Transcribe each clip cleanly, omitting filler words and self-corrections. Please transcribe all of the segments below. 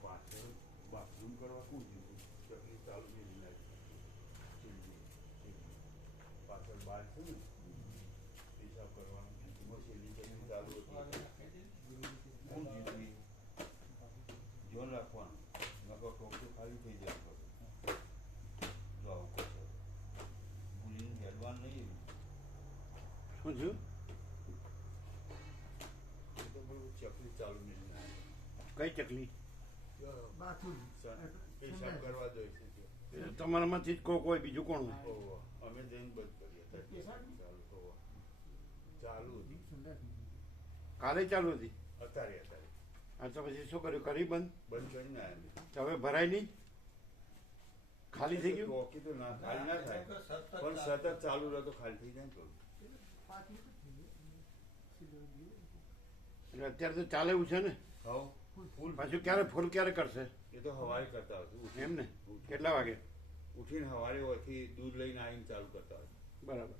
પાછળ બાથરૂમ કરવા કોણ દીધું ચકલી ચાલુ કરી નાખી પાછળ બાર છે ને પેશાબ કરવાનું એમાં છેલ્લી ચકલી ચાલુ હતી કોણ દીધું ધ્યાન રાખવાનું નકર ટોકું ખાલી થઈ જાય જો આવું કરશે ભૂલીને હેડવાનું નહીં શું થયું ચકલી ચાલુ નહીં કઈ ચકલી પેશાબ કરવા જોઈએ છે તમારામાંથી જ કોઈ બીજું કોણ અમે જઈને બંધ કરીએ ચાલુ હતી કાલે ચાલુ હતી અત્યારે અચ્છા પછી શું કર્યું કરી બંધ કરીને આવ્યા હવે ભરાય નહીં ખાલી થઈ ગયું ટોકી તો ના ખાલી ના થાય પણ સતત ચાલુ રહે તો ખાલી થઈ જાય ને અત્યારે તો ચાલે એવું છે ને ફૂલ પાછું ક્યારે ફૂલ ક્યારે કરશે એ તો હવારે કરતા હશે એમ ને કેટલા વાગે ઉઠીને સવારે હોયથી દૂધ લઈને આવીને ચાલુ કરતા હશે બરાબર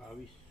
બાવીસ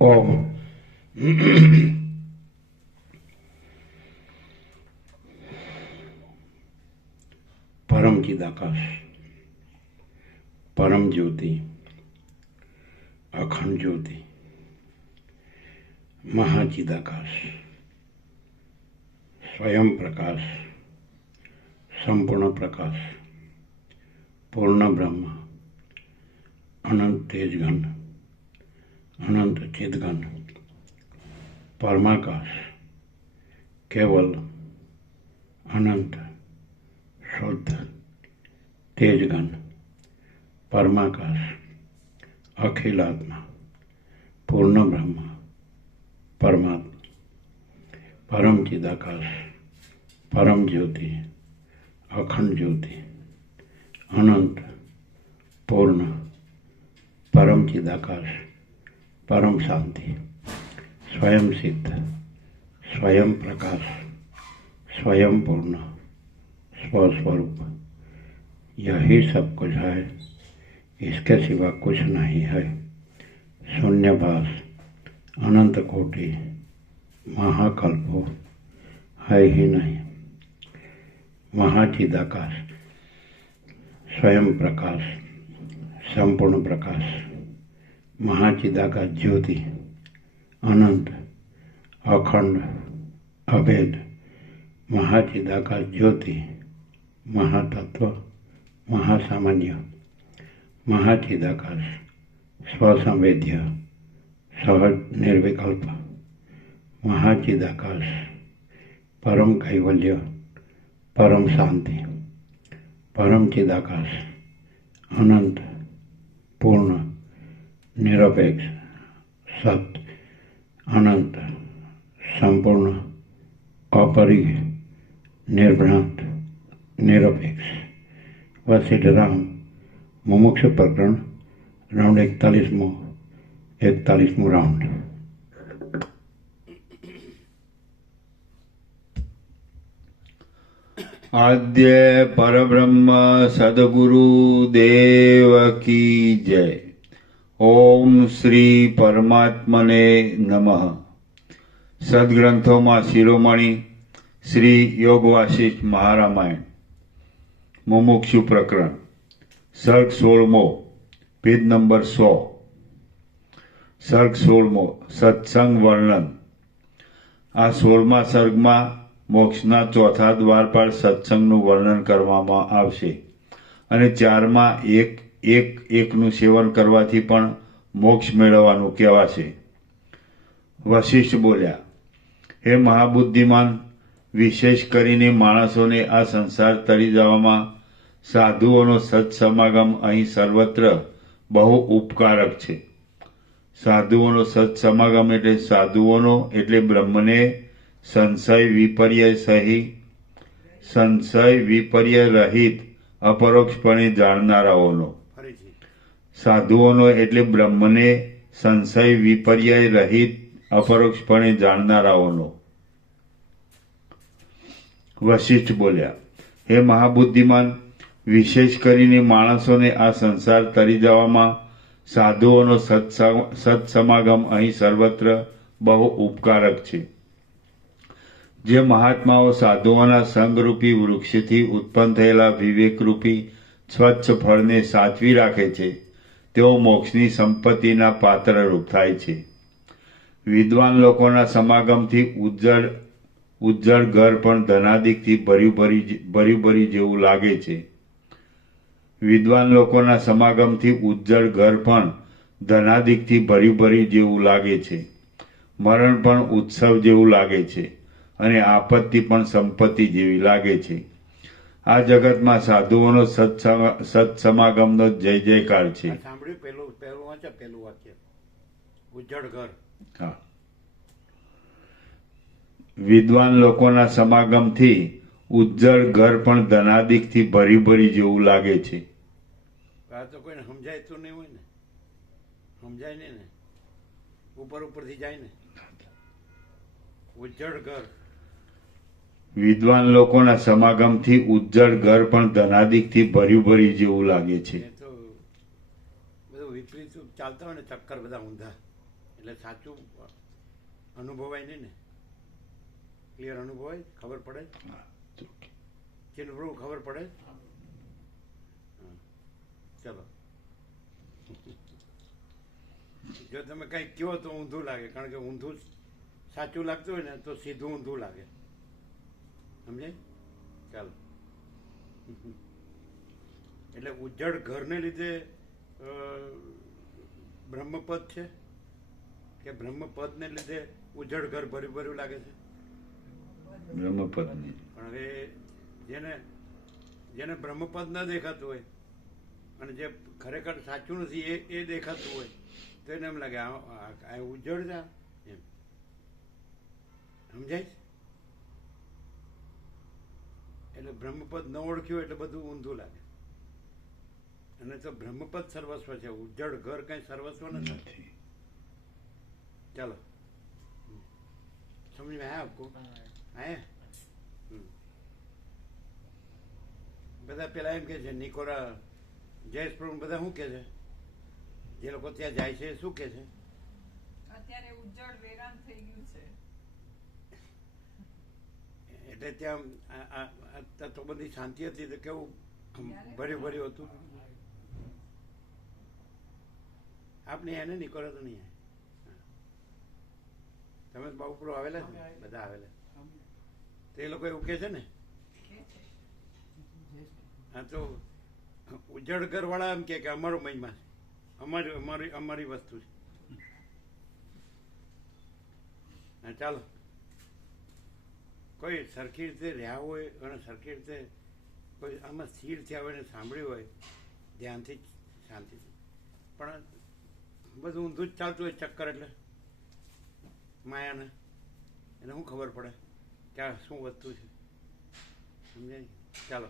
ઓમ પરમ ચિદાકાશ પરમ જ્યોતિ અખંડ જ્યોતિ મહાચિદાકાશ સ્વયં પ્રકાશ સંપૂર્ણ પ્રકાશ પૂર્ણ બ્રહ્મ અનંત તેજગન અનંત ચિદગન પરમાકાશ કેવલ અનંત શુદ્ધ તેજગન પરમાકાશ અખિલાત્મા પૂર્ણ બ્રહ્મ પરમાત્મા પરમ ચિદાકાશ પરમ જ્યોતિ અખંડ જ્યોતિ અનંત પૂર્ણ પરમ ચિદાકાશ परम शांति स्वयं सिद्ध स्वयं प्रकाश स्वयं पूर्ण स्वस्वरूप यही सब कुछ है, इसके सिवा कुछ नहीं है। शून्यभास अनंत कोटि महाकल्पो है ही नहीं। महाचिदाकाश स्वयं प्रकाश संपूर्ण प्रकाश महाचिदाकाश ज्योति अनंत अखंड अभेद महाचिदाकाश ज्योति महातत्व महासामान्य महाचिदाकाश स्वसंवेद्य सहज निर्विकल्प महाचिदाकाश परम कैवल्य परम शांति परम चिदाकाश अनंत पूर्ण निरपेक्ष सत्य અનંત, સંપૂર્ણ, અપરિય, નિર્ભ્રાંત, નિરપેક્ષ. વસિત રામ મુમુક્ષુ પ્રકરણ રાઉન્ડ 41મો રાઉન્ડ. આદ્ય પરબ્રહ્મ સદગુરુ દેવ કી જય. ઓમ શ્રી પરમાત્મને નમઃ. સદગ્રંથોમાં શિરોમણી શ્રી યોગ વાસિષ્ઠ મહારામાયણ, મુમુક્ષુ પ્રકરણ, સર્ગ 16મો, પેજ નંબર 100. સર્ગ 16મો, સત્સંગ વર્ણન. આ 16મા સર્ગમાં મોક્ષના ચોથા દ્વાર પર સત્સંગનું વર્ણન કરવામાં આવશે અને 4માં એકનું સેવન કરવાથી પણ મોક્ષ મેળવવાનું કહેવાશે. વશિષ્ઠ બોલ્યા, હે મહાબુદ્ધિમાન, વિશેષ કરીને માણસોને આ સંસાર તરી જવામાં સાધુઓનો સત્સમાગમ અહીં સર્વત્ર બહુ ઉપકારક છે. સાધુઓનો સત્સમાગમ એટલે સાધુઓનો એટલે બ્રહ્મને સંશય વિપર્ય રહિત અપરોક્ષપણે જાણનારાઓનો. સાધુઓનો એટલે બ્રહ્મને સંશય વિપર્ય રહિત અપરોક્ષપણે જાણનારાઓનો. વશિષ્ઠ બોલ્યા, હે મહાબુદ્ધિમાન, વિશેષ કરીને માણસોને આ સંસાર તરી જવામાં સાધુઓનો સત્સમાગમ અહીં સર્વત્ર બહુ ઉપકારક છે. જે મહાત્માઓ સાધુઓના સંગરૂપી વૃક્ષથી ઉત્પન્ન થયેલા વિવેકરૂપી સ્વચ્છ ફળને સાચવી રાખે છે, તેઓ મોક્ષની સંપત્તિના પાત્રરૂપ થાય છે. વિદ્વાન લોકોના સમાગમથી ઉજ્જળ ઘર પણ ધનાદિકથી ભર્યું જેવું લાગે છે. વિદ્વાન લોકોના સમાગમથી ઉજ્જળ ઘર પણ ધનાદિકથી ભર્યું જેવું લાગે છે. મરણ પણ ઉત્સવ જેવું લાગે છે અને આપત્તિ પણ સંપત્તિ જેવી લાગે છે. આ જગતમાં સાધુઓનો સત્સમાગમનો જય જયકાર છે. સાંભળ્યું? પેલું વાક્ય ઉજ્જળ ઘર. હા. વિદ્વાન લોકોના સમાગમથી ઉજ્જળ ઘર પણ ધનાદિકથી ભરી જેવું લાગે છે. આ તો કોઈને સમજાય તો નહીં હોય ને, સમજાય નહીં ને, ઉપરથી જાય ને. ઉજ્જળ ઘર. વિદ્વાન લોકોના સમાગમથી ઉજ્જળ ઘર પણ ધનાદિકથી ભર્યું જેવું લાગે છે. તો બધું વિપરીત ચાલતા હોય ને, ચક્કર બધા ઊંધા, એટલે સાચું અનુભવાય નહીં ને. ક્લિયર અનુભવાય, ખબર પડે, ચિહ્ન ખબર પડે. ચલો, જો તમે કંઈક કહો તો ઊંધું લાગે, કારણ કે ઊંધું સાચું લાગતું હોય ને તો સીધું ઊંધું લાગે. સમજાય? ચાલો. એટલે ઉજ્જળ ઘરને લીધે બ્રહ્મપદ છે કે બ્રહ્મપદને લીધે ઉજ્જળ ઘર ભર્યું લાગે છે? બ્રહ્મપદ. પણ હવે જેને બ્રહ્મપદ ન દેખાતું હોય અને જે ખરેખર સાચું નથી એ દેખાતું હોય તો એને એમ લાગે આ ઉજ્જળ છે એમ. સમજાય? એટલે બ્રહ્મપદ ન ઓળખ્યું એટલે બધું ઊંધું લાગે. અને તો બ્રહ્મપદ સર્વસ્વ છે, ઉજ્જળ ઘર કઈ સર્વસ્વ નથી. ચાલો, સમજ में आया आपको? आया? બધા પેલા એમ કે છે નિકોરા, જયેશ પ્રભુ બધા શું કે છે, જે લોકો ત્યાં જાય છે શું કે છે? અત્યારે ઉજ્જળ વેરાન થઈ ગયું છે. એટલે ત્યાં તો બધી શાંતિ હતી તો કેવું ભર્યું હતું. આપને એને નિકોરા તો નહીં. તમે બાપુપુરો આવેલા છે, બધા આવેલા તો એ લોકો એવું કે છે ને. હા, તો ઉજ્જળ ઘર વાળા એમ કે અમારો મહિમા છે, અમારી વસ્તુ છે. હા, ચાલો. કોઈ સરખી રીતે રહ્યા હોય અને સરખી રીતે કોઈ આમાં સ્થિર થયા હોય ને સાંભળ્યું હોય ધ્યાનથી શાંતિથી, પણ બધું ઊંધું જ ચાલતું હોય ચક્કર. એટલે માયાને એને શું ખબર પડે કે આ શું વસ્તુ છે? સમજાય? ચાલો,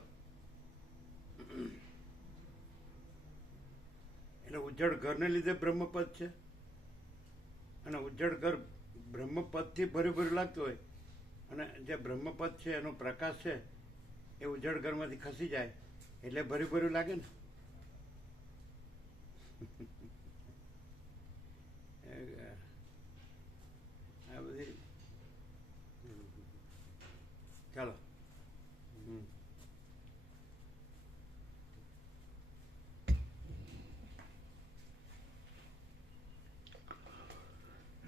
એટલે ઉજ્જડ ઘરને લીધે બ્રહ્મપદ છે, અને ઉજ્જડ ઘર બ્રહ્મપદથી ભર્યું ભર્યું લાગતું હોય, અને જે બ્રહ્મપદ છે એનો પ્રકાશ છે એ ઉજ્જડ ઘરમાંથી ખસી જાય એટલે ભર્યું ભર્યું લાગે ને. આ બધી ચાલો.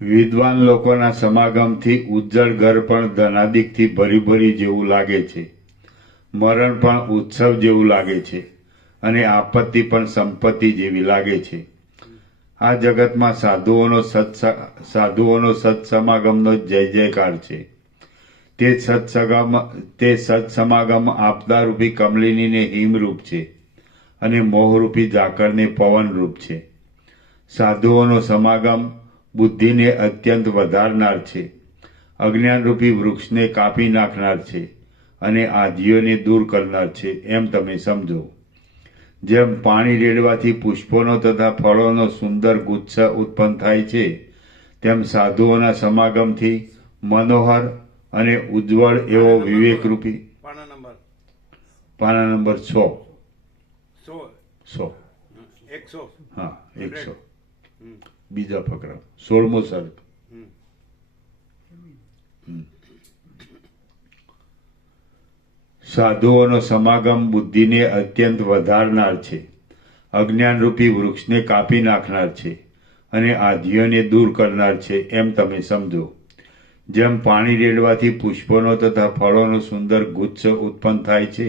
વિદ્વાન લોકોના સમાગમથી ઉજ્જડ ઘર પણ ધનાદિકથી ભરી ભરી જેવું લાગે છે. મરણ પણ ઉત્સવ જેવું લાગે છે, અને આપત્તિ પણ સંપત્તિ જેવી લાગે છે. આ જગતમાં સાધુઓનો સત્સમાગમનો જય જયકાર છે. તે સત્સમાગમ આપદારૂપી કમલિનીને હિમરૂપ છે, અને મોહરૂપી ઝાકરને પવનરૂપ છે. સાધુઓનો સમાગમ બુદ્ધિને અત્યંત વધારનાર છે, અજ્ઞાનરૂપી વૃક્ષને કાપી નાખનાર છે, અને આધિઓને દૂર કરનાર છે, એમ તમે સમજો. જેમ પાણી રેડવાથી પુષ્પોનો તથા ફળોનો સુંદર ગુચ્છ ઉત્પન્ન થાય છે, તેમ સાધુઓના સમાગમથી મનોહર અને ઉજ્જવળ એવો વિવેકરૂપી પાના નંબર 100 હા 100 બીજા ફકરા 16મો સર્ગ. સાધુઓનો સમાગમ બુદ્ધિને અત્યંત વધારનાર છે, અજ્ઞાનરૂપી વૃક્ષને કાપી નાખનાર છે, અને આધિઓને દૂર કરનાર છે, એમ તમે સમજો. જેમ પાણી રેડવાથી પુષ્પોનો તથા ફળોનો સુંદર ગુચ્છ ઉત્પન્ન થાય છે,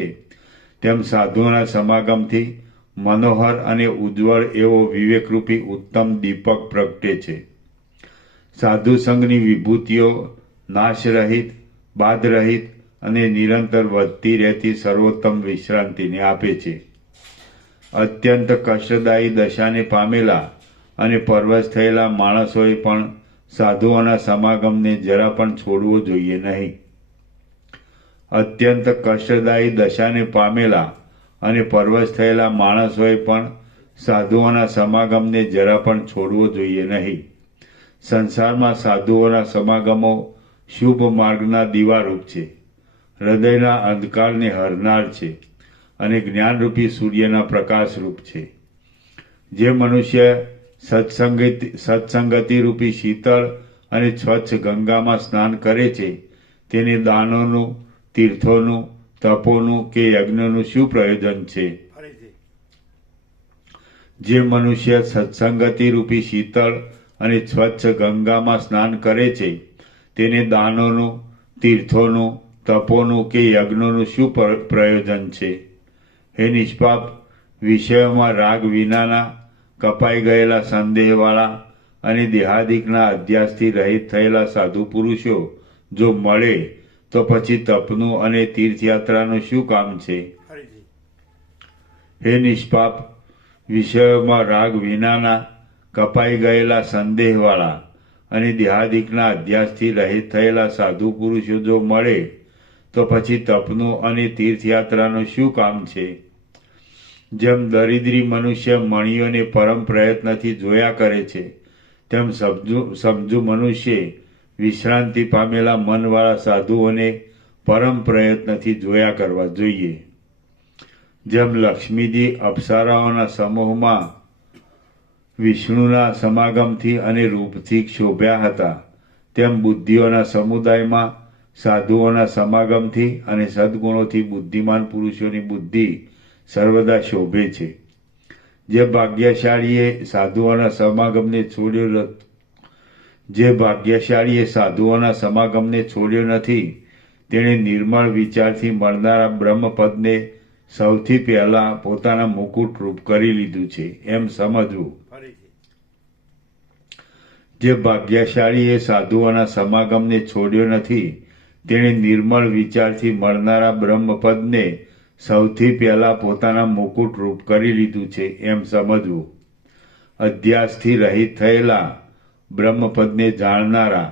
તેમ સાધુઓના સમાગમથી મનોહર અને ઉજ્જવળ એવો વિવેકરૂપી ઉત્તમ દીપક પ્રગટે છે. સાધુ સંઘની વિભૂતિઓ નાશરહિત, બાધરહિત અને નિરંતર વધતી રહેતી સર્વોત્તમ વિશ્રાંતિને આપે છે. અત્યંત કષ્ટદાયી દશાને પામેલા અને પરવશ થયેલા માણસોએ પણ સાધુઓના સમાગમને જરા પણ છોડવો જોઈએ નહીં. અત્યંત કષ્ટદાયી દશાને પામેલા અને પરવશ થયેલા માણસોએ પણ સાધુઓના સમાગમને જરા પણ છોડવો જોઈએ નહીં. સંસારમાં સાધુઓના સમાગમો શુભ માર્ગના દીવારૂપ છે, હૃદયના અંધકારને હરનાર છે, અને જ્ઞાનરૂપી સૂર્યના પ્રકાશરૂપ છે. જે મનુષ્ય સત્સંગતિરૂપી શીતળ અને સ્વચ્છ ગંગામાં સ્નાન કરે છે, તેને દાનોનું, તીર્થોનું, તપોનું કે યજ્ઞનું શું પ્રયોજન છે? જે મનુષ્ય સત્સંગતિરૂપી શીતળ અને સ્વચ્છ ગંગામાં સ્નાન કરે છે, તેને દાનોનું, તીર્થોનું, તપોનું કે યજ્ઞોનું શું પ્રયોજન છે? હે નિષ્પાપ, વિષયોમાં રાગ વિનાના, કપાઈ ગયેલા સંદેહવાળા અને દેહાદિકના અધ્યાસથી રહિત થયેલા સાધુ પુરુષો જો મળે તો પછી તપનું અને તીર્થયાત્રાનું શું કામ છે? હે નિષ્પાપ, વિષયોમાં રાગ વિનાના, કપાઈ ગયેલા સંદેહવાળા અને દેહાદિકના અધ્યાસથી રહિત થયેલા સાધુ પુરુષો જો મળે તો પછી તપનું અને તીર્થયાત્રાનું શું કામ છે? જેમ દરિદ્રી મનુષ્ય મણીઓને પરમ પ્રયત્નથી જોયા કરે છે, તેમ સમજુ મનુષ્ય વિશ્રાંતિ પામેલા મનવાળા સાધુઓને પરમ પ્રયત્નથી જોયા કરવા જોઈએ. જેમ લક્ષ્મીજી અપ્સરાઓના સમૂહમાં વિષ્ણુના સમાગમથી અને રૂપથી શોભ્યા હતા, તેમ બુદ્ધિઓના સમુદાયમાં સાધુઓના સમાગમથી અને સદ્ગુણોથી બુદ્ધિમાન પુરુષોની બુદ્ધિ સર્વદા શોભે છે. જે ભાગ્યશાળીએ સાધુઓના સમાગમને છોડ્યો નથી, તેણે નિર્મળ વિચારથી મળનારા બ્રહ્મપદને સૌથી પહેલા પોતાના મુકુટ રૂપ કરી લીધું છે, એમ સમજવું. જે ભાગ્યશાળીએ સાધુઓના સમાગમને છોડ્યો નથી, તેણે નિર્મળ વિચારથી મળનારા બ્રહ્મપદને સૌથી પહેલા પોતાના મુકુટ રૂપ કરી લીધું છે, એમ સમજવું. અધ્યાસથી રહિત થયેલા બ્રહ્મપદને જાણનારા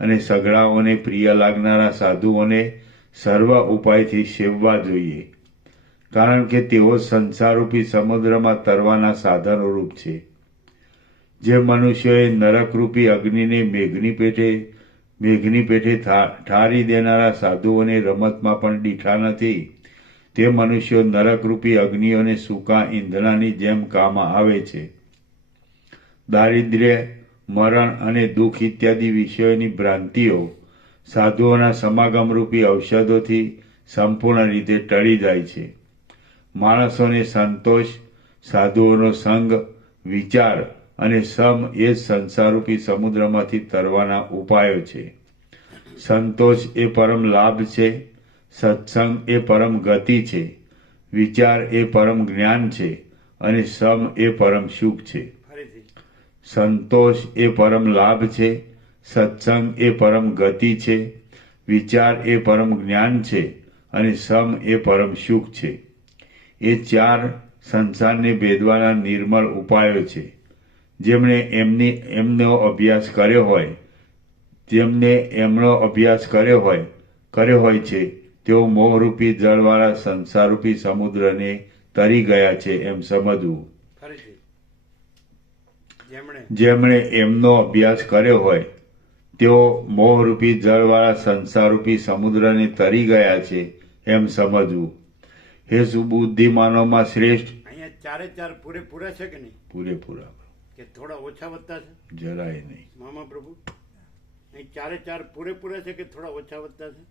અને સગડાઓને પ્રિય લાગનારા સાધુઓને સર્વ ઉપાયથી સેવવા જોઈએ, કારણ કે તેઓ સંસારરૂપી સમુદ્રમાં તરવાના સાધનો રૂપ છે. જે મનુષ્યોએ નરકરૂપી અગ્નિને મેઘની પેઠે ઠારી દેનારા સાધુઓને રમતમાં પણ દીઠા નથી, તે મનુષ્યો નરકરૂપી અગ્નિઓને સૂકા ઈંધણાની જેમ કામ આવે છે. દારિદ્ર્ય, મરણ અને દુઃખ ઇત્યાદિ વિષયોની ભ્રાંતિઓ સાધુઓના સમાગમરૂપી ઔષધોથી સંપૂર્ણ રીતે ટળી જાય છે. માણસોને સંતોષ, સાધુઓનો સંગ, વિચાર અને સમ એ જ સંસારરૂપી સમુદ્રમાંથી તરવાના ઉપાયો છે. સંતોષ એ પરમ લાભ છે, સત્સંગ એ પરમ ગતિ છે, વિચાર એ પરમ જ્ઞાન છે અને સમ એ પરમ સુખ છે. સંતોષ એ પરમ લાભ છે, સત્સંગ એ પરમ ગતિ છે, વિચાર એ પરમ જ્ઞાન છે અને સમ એ પરમ સુખ છે. એ ચાર સંસારને ભેદવાના નિર્મળ ઉપાયો છે. જેમણે એમનો અભ્યાસ કર્યો હોય છે તેઓ મોહરૂપી જળવાળા સંસારરૂપી સમુદ્રને તરી ગયા છે એમ સમજવું. જેમણે એમનો અભ્યાસ કર્યો હોય તેઓ મોહરૂપી જળવાળા સંસારરૂપી સમુદ્રને તરી ગયા છે એમ સમજવું. હે સુબુદ્ધિમાનોમાં શ્રેષ્ઠ. અહીંયા ચારે ચાર પૂરેપૂરા છે કે નહીં? પૂરેપૂરા. કે થોડા ઓછા વધતા છે? જરાય નહીં. મામા પ્રભુ, અહીં ચારે ચાર પૂરેપૂરા છે કે થોડા ઓછા વધતા છે?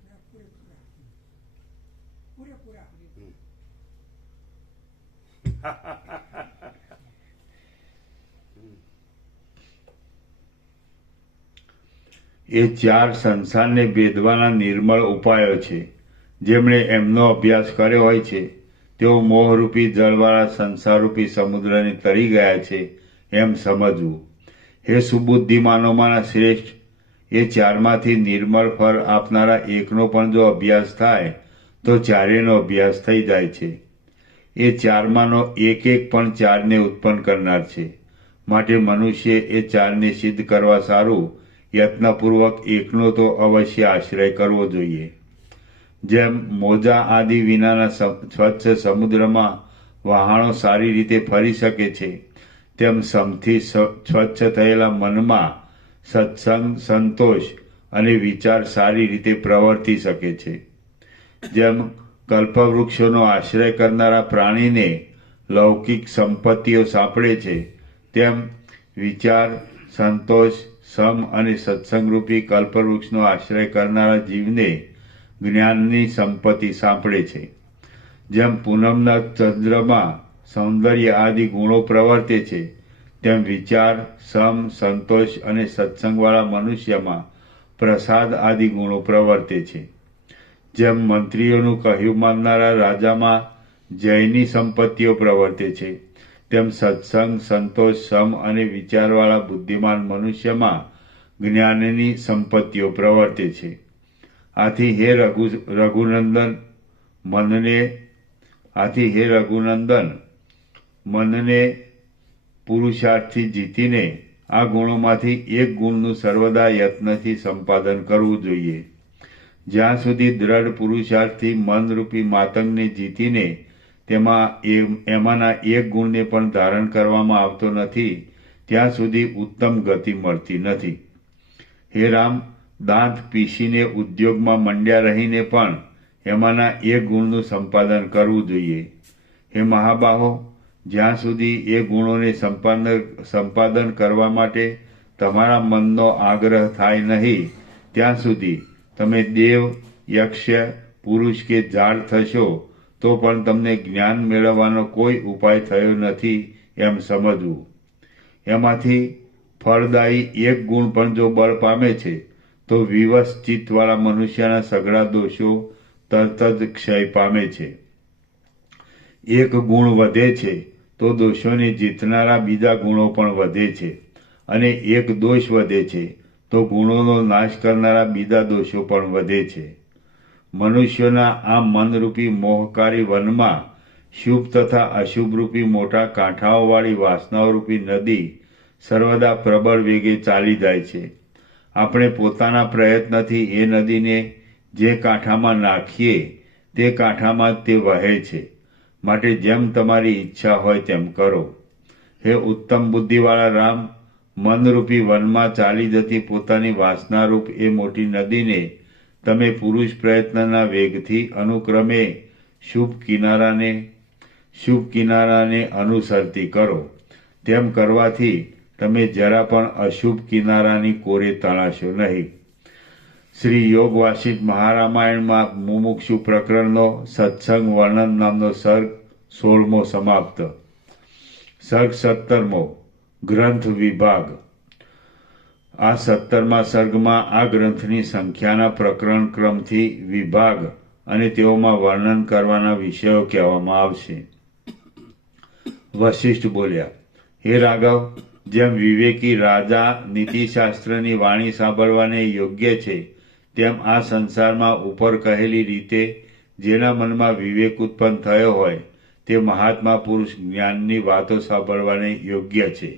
એ ચાર સંસારને ભેદવાના નિર્મળ ઉપાયો છે. જેમણે એમનો અભ્યાસ કર્યો હોય છે તેઓ મોહરૂપી જળવાળા સંસારરૂપી સમુદ્રને તરી ગયા છે એમ સમજવું. હે સુબુદ્ધિમાનોમાંના શ્રેષ્ઠ, એ ચારમાંથી નિર્મળ ફળ આપનારા એકનો પણ જો અભ્યાસ થાય તો ચારેયનો અભ્યાસ થઈ જાય છે. એ ચારમાંનો એક પણ ચારને ઉત્પન્ન કરનાર છે. માટે મનુષ્ય એ ચારને સિદ્ધ કરવા સારું યત્નપૂર્વક એકનો તો અવશ્ય આશ્રય કરવો જોઈએ. જેમ મોજા આદિ વિનાના સ્વચ્છ સમુદ્રમાં વહાણો સારી રીતે ફરી શકે છે, તેમ સમથી સ્વચ્છ થયેલા મનમાં સત્સંગ, સંતોષ અને વિચાર સારી રીતે પ્રવર્તી શકે છે. જેમ કલ્પવૃક્ષોનો આશ્રય કરનારા પ્રાણીને લૌકિક સંપત્તિઓ સાંપડે છે, તેમ વિચાર, સંતોષ, સમ અને સત્સંગરૂપી કલ્પવૃક્ષનો આશ્રય કરનારા જીવને જ્ઞાનની સંપત્તિ સાંપડે છે. જેમ પૂનમના ચંદ્રમાં સૌંદર્ય આદિ ગુણો પ્રવર્તે છે, તેમ વિચાર, સમ, સંતોષ અને સત્સંગવાળા મનુષ્યમાં પ્રસાદ આદિ ગુણો પ્રવર્તે છે. જેમ મંત્રીઓનું કહ્યું માનનારા રાજામાં જયની સંપત્તિઓ પ્રવર્તે છે, તેમ સત્સંગ, સંતોષ, સમ અને વિચારવાળા બુદ્ધિમાન મનુષ્યમાં જ્ઞાનની સંપત્તિઓ પ્રવર્તે છે. આથી હે રઘુનંદન, મનને પુરુષાર્થથી જીતીને આ ગુણોમાંથી એક ગુણનું સર્વદા યત્નથી સંપાદન કરવું જોઈએ. જ્યાં સુધી દ્રઢ પુરુષાર્થથી મનરૂપી માતંગને જીતીને એમાંના એક ગુણને પણ ધારણ કરવામાં આવતો નથી, ત્યાં સુધી ઉત્તમ ગતિ મળતી નથી. હે રામ, દાંત પીસીને ઉદ્યોગમાં મંડ્યા રહીને પણ એમાંના એક ગુણનું સંપાદન કરવું જોઈએ. હે મહાબાહો, જ્યાં સુધી એ ગુણોને સંપાદન કરવા માટે તમારા મનનો આગ્રહ થાય નહીં, ત્યાં સુધી તમે દેવ, યક્ષ, પુરુષ કે ઝાડ થશો તો પણ તમને જ્ઞાન મેળવવાનો કોઈ ઉપાય થયો નથી એમ સમજવું. એમાંથી ફળદાયી એક ગુણ પણ જો બળ પામે છે તો વિવશ ચિત્તવાળા મનુષ્યના સઘળા દોષો તરત જ ક્ષય પામે છે. એક ગુણ વધે છે તો દોષોને જીતનારા બીજા ગુણો પણ વધે છે, અને એક દોષ વધે છે તો ગુણોનો નાશ કરનારા બીજા દોષો પણ વધે છે. મનુષ્યોના આ મનરૂપી મોહકારી વનમાં શુભ તથા અશુભરૂપી મોટા કાંઠાઓવાળી વાસનાઓરૂપી નદી સર્વદા પ્રબળ વેગે ચાલી જાય છે, આપણે પોતાના પ્રયત્નથી એ નદીને જે કાંઠામાં નાખીએ તે કાંઠામાં જ તે વહે છે. માટે જેમ તમારી ઈચ્છા હોય તેમ કરો. હે ઉત્તમ બુદ્ધિવાળા રામ, મનરૂપી વનમાં ચાલી જતી પોતાની વાસનારૂપ એ મોટી નદીને તમે પુરુષ પ્રયત્નના વેગથી અનુક્રમે શુભ કિનારાને અનુસરતી કરો. તેમ કરવાથી તમે જરા પણ અશુભ કિનારાની કોરે તણાશો નહીં. શ્રી યોગ વાસિષ્ઠ મહારામાયણમાં મુમુક્ષુ પ્રકરણનો સત્સંગ વર્ણન નામનો સર્ગ 16મો સમાપ્ત. સર્ગ 17મો ગ્રંથ વિભાગ. આ 17મા સર્ગમાં આ ગ્રંથની સંખ્યાના પ્રકરણ ક્રમથી વિભાગ અને તેઓમાં વર્ણન કરવાના વિષયો કહેવામાં આવશે. વશિષ્ઠ બોલ્યા, હે રાઘવ, જેમ વિવેકી રાજા નીતિશાસ્ત્રની વાણી સાંભળવાને યોગ્ય છે, તેમ આ સંસારમાં ઉપર કહેલી રીતે જેના મનમાં વિવેક ઉત્પન્ન થયો હોય તે મહાત્મા પુરુષ જ્ઞાનની વાતો સાંભળવાને યોગ્ય છે.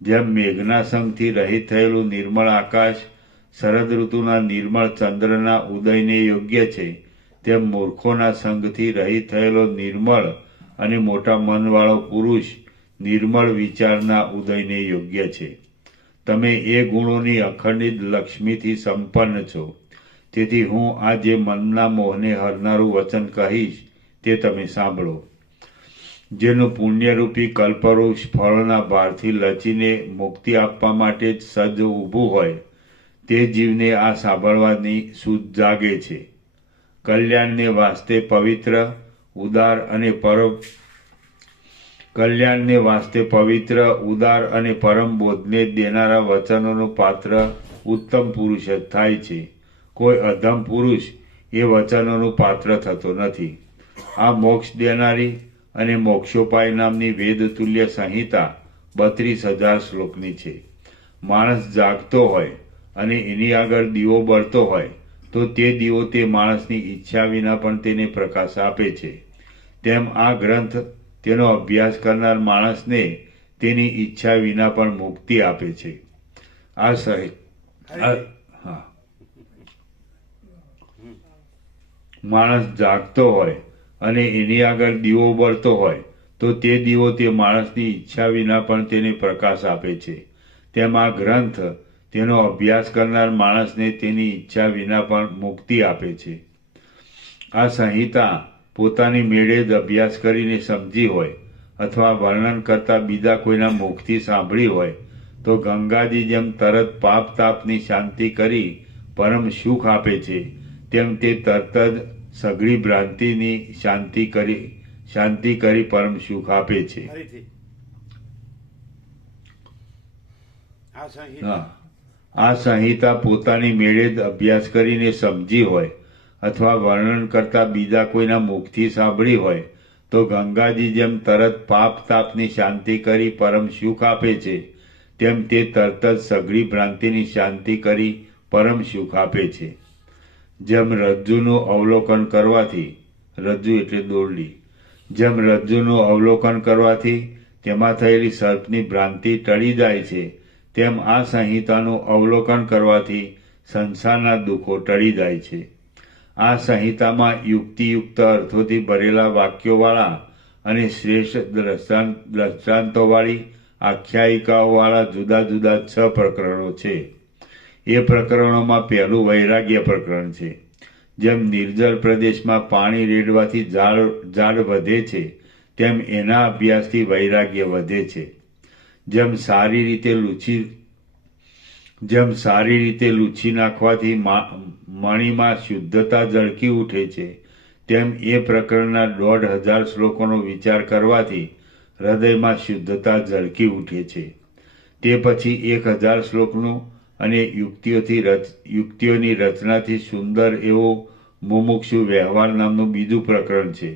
જેમ મેઘના સંગથી રહિત થયેલું નિર્મળ આકાશ શરદ ઋતુના નિર્મળ ચંદ્રના ઉદયને યોગ્ય છે, તેમ મૂર્ખોના સંગથી રહિત થયેલો નિર્મળ અને મોટા મનવાળો પુરુષ નિર્મળ વિચારના ઉદયને યોગ્ય છે. તમે એ ગુણોની અખંડિત લક્ષ્મીથી સંપન્ન છો. તેથી હું આ જે મનના મોહને હરનારું વચન કહીશ તે તમે સાંભળો. જેનું પુણ્યરૂપી કલ્પવૃક્ષ ફળોના ભારથી લચીને મુક્તિ આપવા માટે જ સજ્જ ઊભું હોય તે જીવને આ સાંભળવાની સૂઝ જાગે છે. કલ્યાણને વાસ્તે પવિત્ર, ઉદાર અને પરમ બોધને દેનારા વચનોનું પાત્ર ઉત્તમ પુરુષ જ થાય છે. કોઈ અધમ પુરુષ એ વચનોનું પાત્ર થતો નથી. આ મોક્ષ દેનારી અને મોક્ષોપાય નામની વેદતુલ્ય સંહિતા 32,000 શ્લોકની છે. માણસ જાગતો હોય અને એની આગળ દીવો બળતો હોય તો તે દીવો તે માણસની ઈચ્છા વિના પણ તેને પ્રકાશ આપે છે. તેમ આ ગ્રંથ તેનો અભ્યાસ કરનાર માણસને તેની ઈચ્છા વિના પણ મુક્તિ આપે છે. માણસ જાગતો હોય અને એની આગળ દીવો બળતો હોય તો તે દીવો તે માણસની ઈચ્છા વિના પણ તેને પ્રકાશ આપે છે. તેમ આ ગ્રંથ તેનો અભ્યાસ કરનાર માણસને તેની ઈચ્છા વિના પણ મુક્તિ આપે છે. આ સંહિતા પોતાની મેળે જ અભ્યાસ કરીને સમજી હોય અથવા વર્ણન કરતા બીજા કોઈના મુખથી સાંભળી હોય તો ગંગાજી જેમ તરત પાપ તાપની શાંતિ કરી પરમ સુખ આપે છે, તેમ તે તરત જ સઘળી ભ્રાંતિની શાંતિ કરી પરમ સુખ આપે છે. આ સંહિતા પોતાની મેળે જ અભ્યાસ કરીને સમજી હોય અથવા વર્ણન કરતા બીજા કોઈના મુખથી સાંભળી હોય તો ગંગાજી જેમ તરત પાપ તાપની શાંતિ કરી પરમ સુખ આપે છે, તેમ તે તરત જ સઘળી ભ્રાંતિની શાંતિ કરી પરમ સુખ આપે છે. જેમ રજ્જુનું અવલોકન કરવાથી, રજ્જુ એટલે દોરડી, જેમ રજ્જુનું અવલોકન કરવાથી તેમાં થયેલી સર્પની ભ્રાંતિ ટળી જાય છે, તેમ આ સંહિતાનું અવલોકન કરવાથી સંસારના દુઃખો ટળી જાય છે. આ સંહિતામાં યુક્તિયુક્ત અર્થોથી ભરેલા વાક્યોવાળા અને શ્રેષ્ઠ દ્રષ્ટાંતોવાળી આખ્યાયિકાઓવાળા જુદા જુદા 6 પ્રકરણો છે. એ પ્રકરણોમાં પહેલું વૈરાગ્ય પ્રકરણ છે. જેમ નિર્જળ પ્રદેશમાં પાણી રેડવાથી ઝાડ વધે છે, તેમ એના અભ્યાસથી વૈરાગ્ય વધે છે. જેમ સારી રીતે લૂછી નાખવાથી મણીમાં શુદ્ધતા ઝળકી ઉઠે છે, તેમ એ પ્રકરણના 1,500 શ્લોકોનો વિચાર કરવાથી હૃદયમાં શુદ્ધતા ઝળકી ઉઠે છે. તે પછી 1,000 શ્લોકનું અને યુક્તિઓની રચનાથી સુંદર એવો મુમુક્ષુ વ્યવહાર નામનું બીજું પ્રકરણ છે.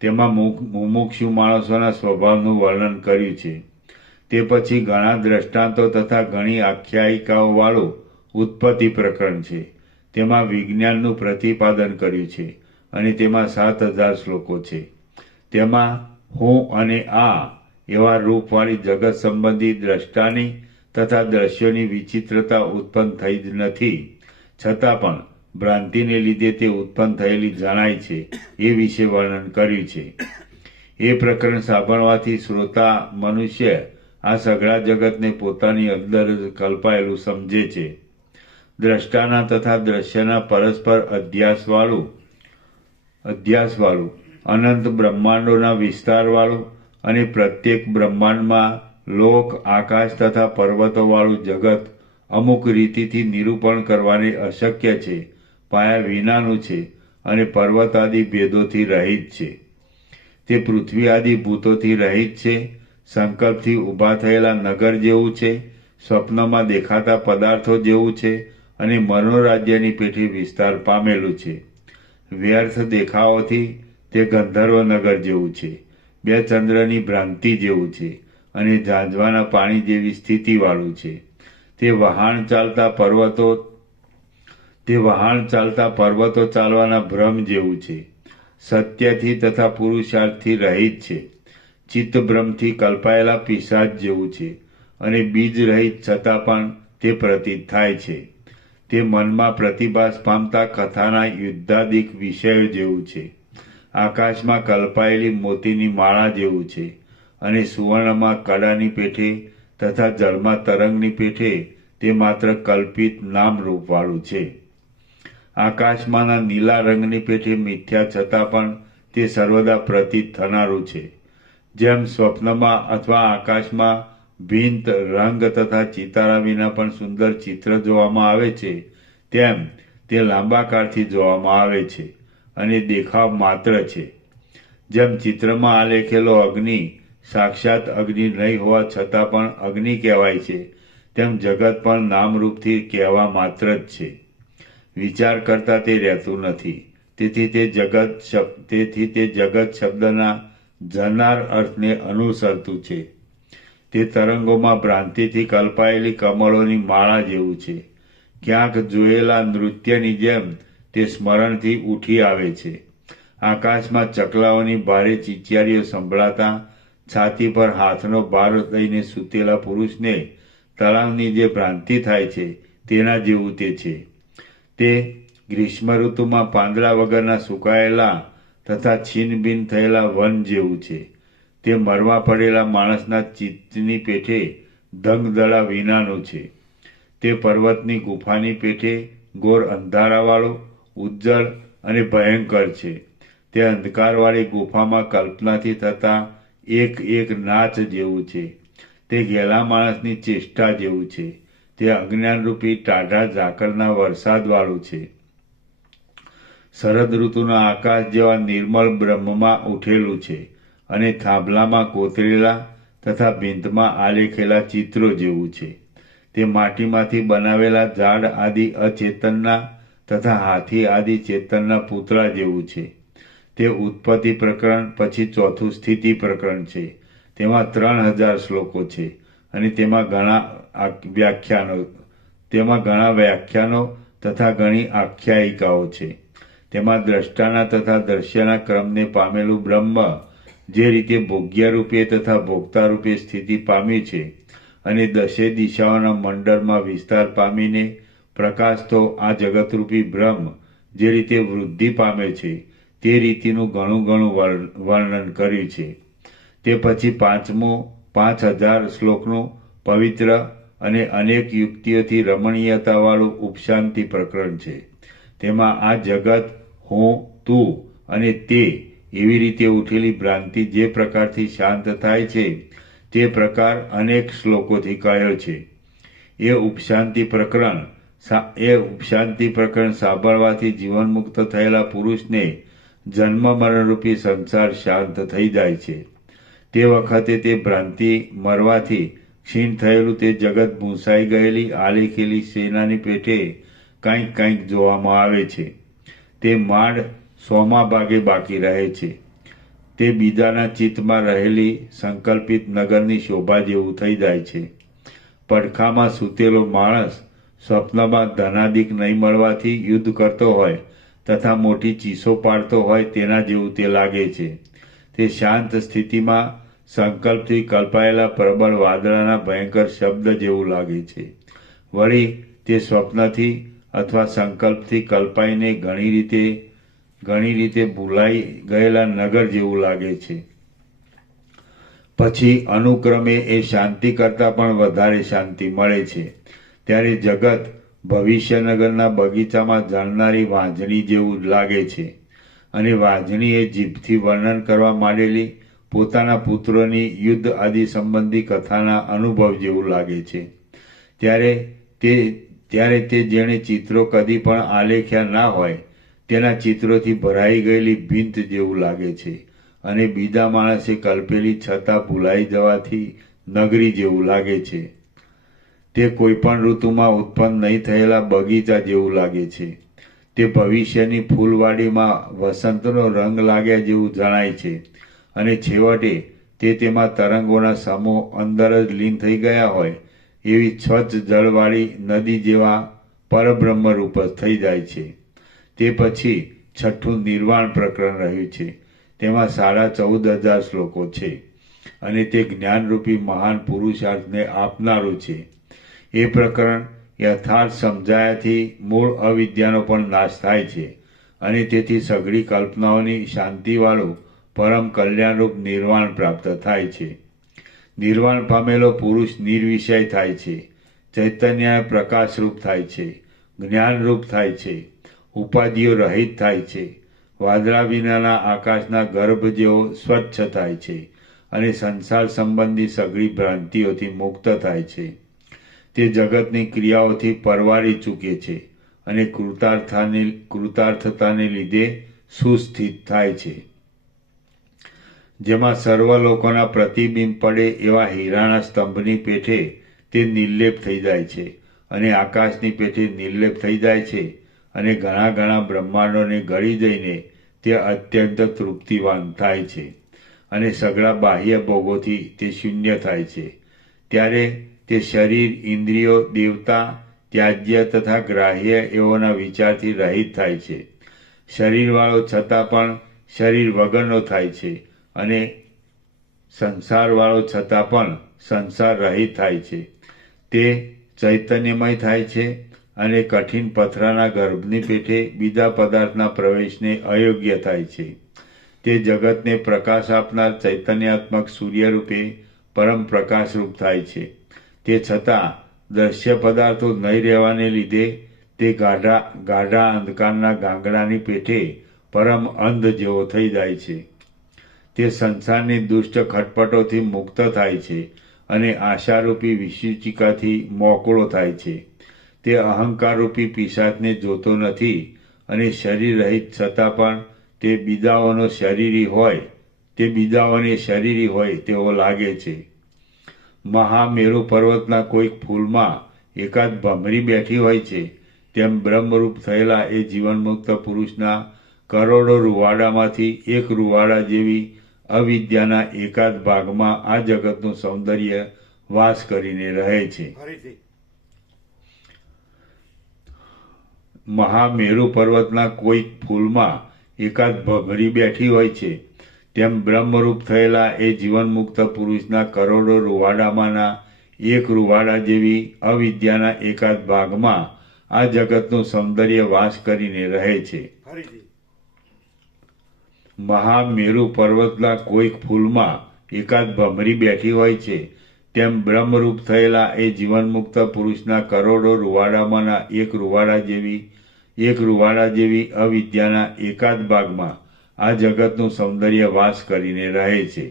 તેમાં મુમુક્ષુ માણસોના સ્વભાવનું વર્ણન કર્યું છે. તે પછી ઘણા દ્રષ્ટાંતો તથા ઘણી આખ્યાયિકાઓવાળું ઉત્પત્તિ પ્રકરણ છે. તેમાં વિજ્ઞાનનું પ્રતિપાદન કર્યું છે અને તેમાં 7,000 શ્લોકો છે. તેમાં હું અને આ એવા રૂપવાળી જગત સંબંધી દ્રષ્ટાની તથા દ્રશ્યોની વિચિત્રતા ઉત્પન્ન થઈ જ નથી, છતાં પણ ભ્રાંતિને લીધે તે ઉત્પન્ન થયેલી જણાય છે એ વિશે વર્ણન કર્યું છે. એ પ્રકરણ સાંભળવાથી શ્રોતા મનુષ્ય આ સઘળા જગતને પોતાની અંદર જ કલ્પાયેલું સમજે છે. દ્રષ્ટાના તથા દ્રશ્યના પરસ્પર અધ્યાસવાળું અનંત બ્રહ્માંડોના વિસ્તારવાળું અને પ્રત્યેક બ્રહ્માંડમાં લોક, આકાશ તથા પર્વતોવાળું જગત અમુક રીતિથી નિરૂપણ કરવાને અશક્ય છે, પાયા વિનાનું છે અને પર્વત આદિ ભેદોથી રહિત છે. તે પૃથ્વી આદિ ભૂતોથી રહિત છે, સંકલ્પથી ઊભા થયેલા નગર જેવું છે, સ્વપ્નમાં દેખાતા પદાર્થો જેવું છે અને મનોરાજ્યની પેઠે વિસ્તાર પામેલું છે. વ્યર્થ દેખાવોથી તે ગંધર્વ નગર જેવું છે, બે ચંદ્રની ભ્રાંતિ જેવું છે અને ઝાંઝવાના પાણી જેવી સ્થિતિવાળું છે. તે વહાણ ચાલતા પર્વતો ચાલવાના ભ્રમ જેવું છે. સત્યથી તથા પુરુષાર્થથી રહિત છે. ચિત્તભ્રમથી કલ્પાયેલા પિશાચ જેવું છે અને બીજ રહિત છતાં પણ તે પ્રતીત થાય છે. તે મનમાં પ્રતિભાસ પામતા કથાના યુદ્ધાદિક વિષયો જેવું છે. આકાશમાં કલ્પાયેલી મોતીની માળા જેવું છે અને સુવર્ણમાં કડાની પેઠે તથા જળમાં તરંગની પેઠે તે માત્ર કલ્પિત નામરૂપવાળું છે. આકાશમાંના નીલા રંગની પેઠે મિથ્યા છતાં પણ તે સર્વદા પ્રતીત થનારું છે. જેમ સ્વપ્નમાં અથવા આકાશમાં ભિન્ન રંગ તથા ચિતારા વિના પણ સુંદર ચિત્ર જોવામાં આવે છે, તેમ તે લાંબા કાળથી જોવામાં આવે છે અને દેખાવ માત્ર છે. જેમ ચિત્રમાં આલેખેલો અગ્નિ સાક્ષાત અગ્નિ નહીં હોવા છતાં પણ અગ્નિ કહેવાય છે, તેમ જગત પણ નામરૂપથી કહેવા માત્ર જ છે. વિચાર કરતા તે રહેતું નથી. તેથી તે જગત શબ્દના જનાર અર્થને અનુસરતું છે. તે તરંગોમાં ભ્રાંતિથી કલ્પાયેલી કમળોની માળા જેવું છે. ક્યાંક જોયેલા નૃત્યની જેમ તે સ્મરણથી ઉઠી આવે છે. આકાશમાં ચકલાઓની ભારે ચીચિયારીઓ સંભળાતા છાતી પર હાથનો ભાર દઈને સૂતેલા પુરુષને તળાવની જે ભ્રાંતિ થાય છે તેના જેવું તે છે. તે ગ્રીષ્મ ઋતુમાં પાંદડા વગરના સુકાયેલા તથા છીનબીન થયેલા વન જેવું છે. તે મરવા પડેલા માણસના ચિત્તની પેઠે દંગદડા વિનાનું છે. તે પર્વતની ગુફાની પેઠે ઘોર અંધારાવાળું, ઉજ્જળ અને ભયંકર છે. તે અંધકારવાળી ગુફામાં કલ્પનાથી થતા એક નાચ જેવું છે. તે ઘેલા માણસની ચેષ્ટા જેવું છે. તે અજ્ઞાનરૂપી ટાઢા ઝાકળના વરસાદવાળું છે. શરદ ઋતુના આકાશ જેવા નિર્મળ બ્રહ્મમાં ઉઠેલું છે અને થાંભલામાં કોતરેલા તથા ભીંતમાં આલેખેલા ચિત્રો જેવું છે. તે માટીમાંથી બનાવેલા ઝાડ આદિ અચેતનના તથા હાથી આદિ ચેતનના પૂતળા જેવું છે. તે ઉત્પત્તિ પ્રકરણ પછી ચોથું સ્થિતિ પ્રકરણ છે. તેમાં 3000 શ્લોકો છે અને તેમાં ઘણા વ્યાખ્યાનો તથા ઘણી આખ્યાયિકાઓ છે. તેમાં દ્રષ્ટાના તથા દ્રશ્યના ક્રમને પામેલું બ્રહ્મ જે રીતે ભોગ્ય રૂપે તથા ભોગતા રૂપે સ્થિતિ પામ્યું છે અને દશે દિશાઓના મંડળમાં વિસ્તાર પામીને પ્રકાશતો આ જગતરૂપી બ્રહ્મ જે રીતે વૃદ્ધિ પામે છે તે રીતિનું ઘણું વર્ણન કર્યું છે. તે પછી 5000 શ્લોકનું પવિત્ર અને અનેક યુક્તિઓથી રમણીયતાવાળું ઉપશાંતિ પ્રકરણ છે. તેમાં આ જગત, હું, તું અને તે એવી રીતે ઉઠેલી ભ્રાંતિ જે પ્રકારથી શાંત થાય છે તે પ્રકાર અનેક શ્લોકોથી કહ્યો છે. એ ઉપશાંતિ પ્રકરણ સાંભળવાથી જીવનમુક્ત થયેલા પુરુષને જન્મ મરણરૂપી સંસાર શાંત થઈ જાય છે. તે વખતે તે ભ્રાંતિ મરવાથી ક્ષીણ થયેલું તે જગત ભૂંસાઈ ગયેલી આલેખેલી સેનાની પેઠે કંઈક જોવામાં આવે છે. તે માંડ 100મા ભાગે બાકી રહે છે. તે બીજાના ચિત્તમાં રહેલી સંકલ્પિત નગરની શોભા જેવું થઈ જાય છે. પડખામાં સૂતેલો માણસ સ્વપ્નમાં ધનાદિક નહીં મળવાથી યુદ્ધ કરતો હોય તથા મોટી ચીસો પાડતો હોય તેના જેવું તે લાગે છે. તે શાંત સ્થિતિમાં સંકલ્પથી કલ્પાયેલા પ્રબળ વાદળાના ભયંકર શબ્દ જેવું લાગે છે. વળી તે સ્વપ્નથી અથવા સંકલ્પથી કલ્પાઈને ઘણી રીતે ભૂલાઈ ગયેલા નગર જેવું લાગે છે. પછી અનુક્રમે એ શાંતિ કરતાં પણ વધારે શાંતિ મળે છે. ત્યારે જગત ભવિષ્યનગરના બગીચામાં ઝરનારી વાંજણી જેવું લાગે છે. અને વાંજણીએ જીભથી વર્ણન કરવા માંડેલી પોતાના પુત્રોની યુદ્ધ આદિ સંબંધી કથાના અનુભવ જેવું લાગે છે. ત્યારે તે જેણે ચિત્રો કદી પણ આલેખ્યા ના હોય તેના ચિત્રોથી ભરાઈ ગયેલી ભીંત જેવું લાગે છે. અને બીજા માણસે કલ્પેલી છતાં ભૂલાઈ જવાથી નગરી જેવું લાગે છે. તે કોઈપણ ઋતુમાં ઉત્પન્ન નહીં થયેલા બગીચા જેવું લાગે છે. તે ભવિષ્યની ફૂલવાડીમાં વસંતનો રંગ લાગ્યા જેવું જણાય છે. અને છેવટે તે તેમાં તરંગોના સમૂહ અંદર જ લીન થઈ ગયા હોય એવી સ્વચ્છ જળવાળી નદી જેવા પરબ્રહ્મરૂપ જ થઈ જાય છે. તે પછી 6ઠું નિર્વાણ પ્રકરણ રહ્યું છે. તેમાં 14,500 શ્લોકો છે અને તે જ્ઞાનરૂપી મહાન પુરુષાર્થને આપનારું છે. એ પ્રકરણ યથાર્થ સમજાયાથી મૂળ અવિદ્યાનો પણ નાશ થાય છે અને તેથી સઘળી કલ્પનાઓની શાંતિવાળું પરમ કલ્યાણરૂપ નિર્વાણ પ્રાપ્ત થાય છે. નિર્વાણ પામેલો પુરુષ નિર્વિષય થાય છે, ચૈતન્ય પ્રકાશરૂપ થાય છે, જ્ઞાનરૂપ થાય છે, ઉપાધિઓ રહિત થાય છે, વાદળા વિનાના આકાશના ગર્ભ જેવો સ્વચ્છ થાય છે અને સંસાર સંબંધી સઘળી ભ્રાંતિઓથી મુક્ત થાય છે. તે જગતની ક્રિયાઓથી પરવારી ચૂકે છે અને કૃતાર્થતાને લીધે સુસ્થિત થાય છે. જેમાં સર્વ લોકોના પ્રતિબિંબ પડે એવા હીરાના સ્તંભની પેઠે તે નિર્લેપ થઈ જાય છે અને આકાશની પેઠે નિર્લેપ થઈ જાય છે અને ઘણા બ્રહ્માંડોને ગળી જઈને તે અત્યંત તૃપ્તિવાન થાય છે અને સઘળા બાહ્ય ભોગોથી તે શૂન્ય થાય છે. ત્યારે તે શરીર, ઇન્દ્રિયો, દેવતા, ત્યાજ્ય તથા ગ્રાહ્ય એવોના વિચારથી રહિત થાય છે. શરીરવાળો છતાં પણ શરીર વગરનો થાય છે અને સંસારવાળો છતાં પણ સંસાર રહિત થાય છે. તે ચૈતન્યમય થાય છે અને કઠિન પથરાના ગર્ભની પેઠે બીજા પદાર્થના પ્રવેશને અયોગ્ય થાય છે. તે જગતને પ્રકાશ આપનાર ચૈતન્યાત્મક સૂર્યરૂપે પરમ પ્રકાશરૂપ થાય છે. તે છતાં દ્રશ્ય પદાર્થો નહીં રહેવાને લીધે તે ગાઢા અંધકારના ગાંગડાની પેઠે પરમ અંધ જેવો થઈ જાય છે. તે સંસારની દુષ્ટ ખટપટોથી મુક્ત થાય છે અને આશારૂપી વિસૂચિકાથી મોકળો થાય છે. તે અહંકારરૂપી પિશાચને જોતો નથી અને શરીર રહિત છતાં પણ તે બીજાઓને શરીરી હોય તેવો લાગે છે. મહામેરુ પર્વતના કોઈક ફૂલમાં એકાદ ભમરી બેઠી હોય છે તેમ બ્રહ્મરૂપ થયેલા એ જીવનમુક્ત પુરુષના કરોડો રૂવાડામાંથી એક રૂવાડા જેવી અવિદ્યાના એકાદ ભાગમાં આ જગતનું સૌંદર્ય વાસ કરીને રહે છે. મહામેરુ પર્વતના કોઈક ફૂલમાં એકાદ ભમરી બેઠી હોય છે તેમ બ્રહ્મરૂપ થયેલા એ જીવનમુક્ત પુરુષના કરોડો રૂવાડામાંના એક રૂવાડા જેવી અવિદ્યાના એકાદ ભાગમાં આ જગતનું સૌંદર્ય વાસ કરીને રહે છે. મહામેરુ પર્વતના કોઈક ફૂલમાં એકાદ ભમરી બેઠી હોય છે તેમ બ્રહ્મરૂપ થયેલા એ જીવનમુક્ત પુરુષના કરોડો રૂવાડામાંના એક રૂવાડા જેવી અવિદ્યાના એકાદ ભાગમાં આ જગતનું સૌંદર્ય વાસ કરીને રહે છે.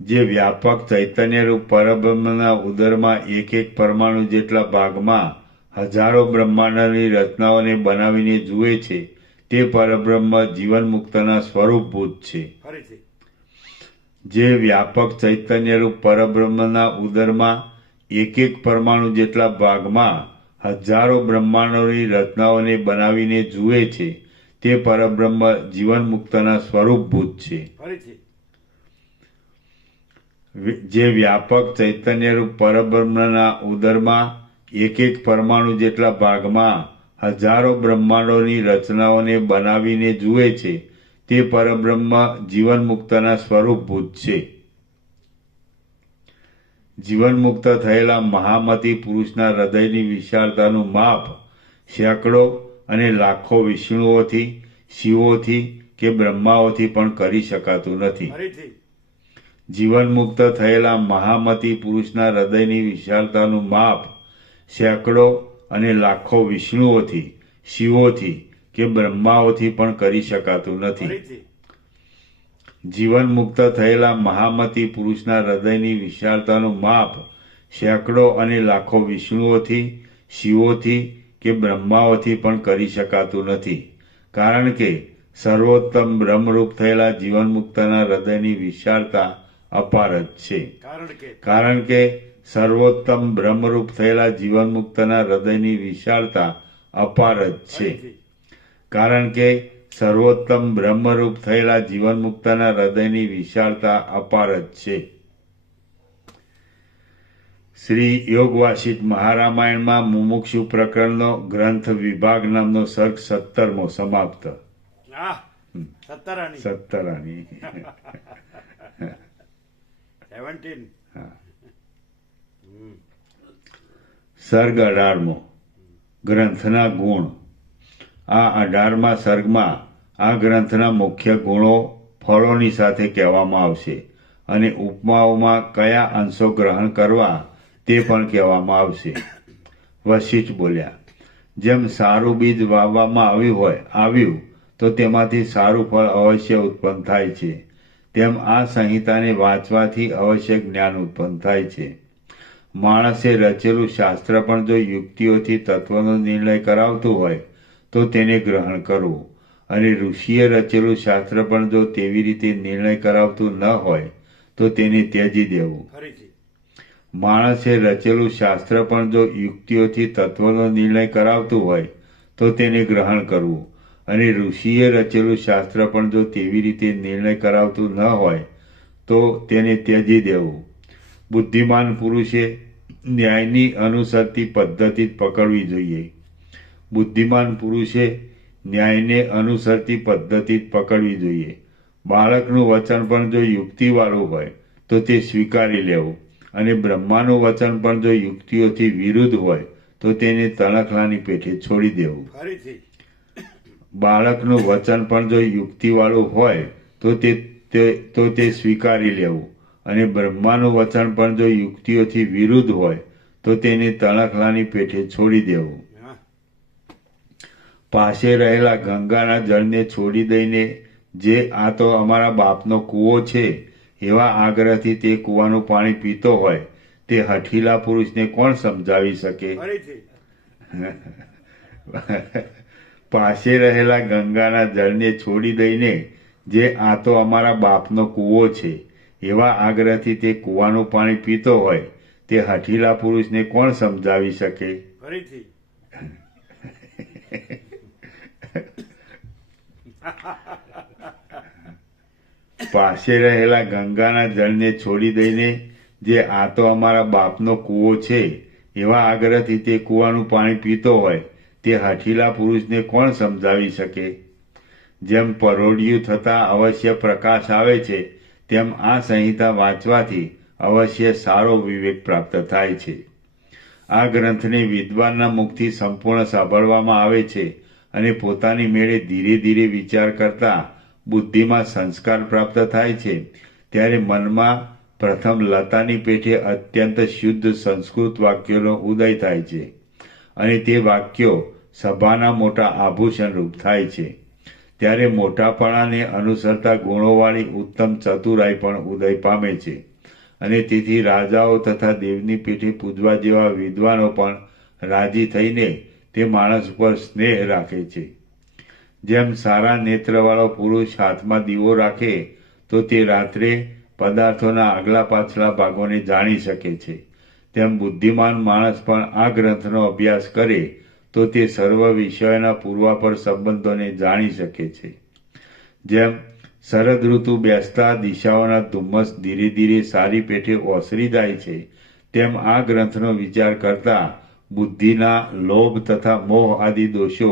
જે વ્યાપક ચૈતન્યરૂપ પરબ્રહ્મના ઉદરમાં એક પરમાણુ જેટલા ભાગમાં હજારો બ્રહ્માંડની રચનાઓને બનાવીને જુએ છે તે પરબ્રહ્મ જીવનમુક્તના સ્વરૂપભૂત છે. જે વ્યાપક ચૈતન્યરૂપ પરબ્રહ્મના ઉદરમાં એક પરમાણુ જેટલા ભાગમાં હજારો બ્રહ્માંડોની રચનાઓને બનાવીને જુએ છે તે પરબ્રહ્મ જીવનમુક્તના સ્વરૂપભૂત છે. જે વ્યાપક ચૈતન્યરૂપ પરબ્રહ્મના ઉદરમાં એક એક પરમાણુ જેટલા ભાગમાં હજારો બ્રહ્માંડોની રચનાઓને બનાવીને જુએ છે તે પરબ્રહ્મ જીવન મુક્તના સ્વરૂપભૂત છે. જીવનમુક્ત થયેલા મહામતી પુરુષના હૃદયની વિશાળતાનું માપ સેંકડો અને લાખો વિષ્ણુઓથી, શિવોથી કે બ્રહ્માઓથી પણ કરી શકાતું નથી. ફરીથી જીવનમુક્ત થયેલા મહામતી પુરુષના હૃદયની વિશાળતાનું માપ સેંકડો અને લાખો વિષ્ણુઓથી, શિવોથી કે બ્રહ્માઓથી પણ કરી શકાતું નથી. ફરીથી જીવનમુક્ત થયેલા મહામતી પુરુષના હૃદયની વિશાળતાનું માપ સેંકડો અને લાખો વિષ્ણુઓથી, શિવોથી કે બ્રહ્માઓથી પણ કરી શકાતું નથી. કારણ કે સર્વોત્તમ બ્રહ્મરૂપ થયેલા જીવનમુક્તના હૃદયની વિશાળતા અપાર જ છે. કારણ કે સર્વોત્તમ બ્રહ્મરૂપ થયેલા જીવનમુક્તના હૃદયની વિશાળતા અપાર જ છે. કારણ કે સર્વોત્તમ બ્રહ્મરૂપ થયેલા જીવનમુક્તના હૃદયની વિશાળતા અપાર જ છે. શ્રી યોગવાસિષ્ઠ મહારામાયણમાં મુમુક્ષુ પ્રકરણનો ગ્રંથ વિભાગ નામનો સર્ગ 17મો સમાપ્ત. સત્તરાની 17. સર્ગ 18મો ગ્રંથના ગુણ. આ 18મા સર્ગમાં આ ગ્રંથના મુખ્ય ગુણો ફળોની સાથે કહેવામાં આવશે અને ઉપમાઓમાં કયા અંશો ગ્રહણ કરવા તે પણ કહેવામાં આવશે. વશિષ્ઠ બોલ્યા, જેમ સારું બીજ વાવવામાં આવ્યું તો તેમાંથી સારું ફળ અવશ્ય ઉત્પન્ન થાય છે, તેમ આ સંહિતાને વાંચવાથી અવશ્ય જ્ઞાન ઉત્પન્ન થાય છે. માણસે રચેલું શાસ્ત્ર પણ જો યુક્તિઓથી તત્વનો નિર્ણય કરાવતું હોય તો તેને ગ્રહણ કરવું, અને ઋષિએ રચેલું શાસ્ત્ર પણ જો તેવી રીતે નિર્ણય કરાવતું ન હોય તો તેને ત્યજી દેવું. માણસે રચેલું શાસ્ત્ર પણ જો યુક્તિઓથી તત્વનો નિર્ણય કરાવતું હોય તો તેને ગ્રહણ કરવું, અને ઋષિએ રચેલું શાસ્ત્ર પણ જો તેવી રીતે નિર્ણય કરાવતું ન હોય તો તેને ત્યજી દેવું. બુદ્ધિમાન પુરુષે ન્યાયની અનુસરતી પદ્ધતિ જ પકડવી જોઈએ. બુદ્ધિમાન પુરુષે ન્યાયને અનુસરતી પદ્ધતિ જ પકડવી જોઈએ. બાળકનું વચન પણ જો યુક્તિવાળું હોય તો તે સ્વીકારી લેવું, અને બ્રહ્માનું વચન પણ જો યુક્તિઓથી વિરુદ્ધ હોય તો તેને તણખલાની પેઠે છોડી દેવું. બાળકનું વચન પણ જો યુક્તિવાળું હોય તો તે સ્વીકારી લેવું, અને બ્રહ્માનું વચન પણ જો યુક્તિઓથી વિરુદ્ધ હોય તો તેને તણખલાની પેઠે છોડી દેવું. પાસે રહેલા ગંગાના જળને છોડી દઈને જે આ તો અમારા બાપનો કૂવો છે એવા આગ્રહથી તે કૂવાનું પાણી પીતો હોય તે હઠીલા પુરુષને કોણ સમજાવી શકે? પાસે રહેલા ગંગાના જળને છોડી દઈને જે આ તો અમારા બાપનો કૂવો છે એવા આગ્રહથી તે કૂવાનું પાણી પીતો હોય તે હઠીલા પુરુષને કોણ સમજાવી શકે? પાસે રહેલા ગંગાના જળને છોડી દઈને જે આ તો અમારા બાપનો કૂવો છે એવા આગ્રહથી તે કૂવાનું પાણી પીતો હોય તે હઠીલા પુરુષને કોણ સમજાવી શકે? જેમ પરોઢિયું થતાં અવશ્ય પ્રકાશ આવે છે તેમ આ સંહિતા વાંચવાથી અવશ્ય સારો વિવેક પ્રાપ્ત થાય છે. આ ગ્રંથને વિદ્વાનના મુખથી સંપૂર્ણ સાંભળવામાં આવે છે અને પોતાની મેળે ધીરે ધીરે વિચાર કરતા બુદ્ધિમાં સંસ્કાર પ્રાપ્ત થાય છે. ત્યારે મનમાં પ્રથમ લતાની પેઠે અત્યંત શુદ્ધ સંસ્કૃત વાક્યોનો ઉદય થાય છે, અને તે વાક્યો સભાના મોટા આભૂષણ રૂપ થાય છે. ત્યારે મોટાપણાને અનુસરતા ગુણોવાળી ઉત્તમ ચતુરાઈ પણ ઉદય પામે છે, અને તેથી રાજાઓ તથા દેવની પેઠે પૂજવા જેવા વિદ્વાનો પણ રાજી થઈને તે માણસ ઉપર સ્નેહ રાખે છે. જેમ સારા નેત્રવાળો પુરુષ હાથમાં દીવો રાખે તો તે રાત્રે પદાર્થોના આગલા પાછલા ભાગોને જાણી શકે છે, તેમ બુદ્ધિમાન માણસ પણ આ ગ્રંથનો અભ્યાસ કરે તો તે સર્વ વિષયોના પૂર્વાપર સંબંધોને જાણી શકે છે. જેમ શરદ ઋતુ બેસતા દિશાઓના ધુમ્મસ ધીરે ધીરે સારી પેઠે ઓસરી જાય છે, તેમ આ ગ્રંથનો વિચાર કરતા બુદ્ધિના લોભ તથા મોહ આદિ દોષો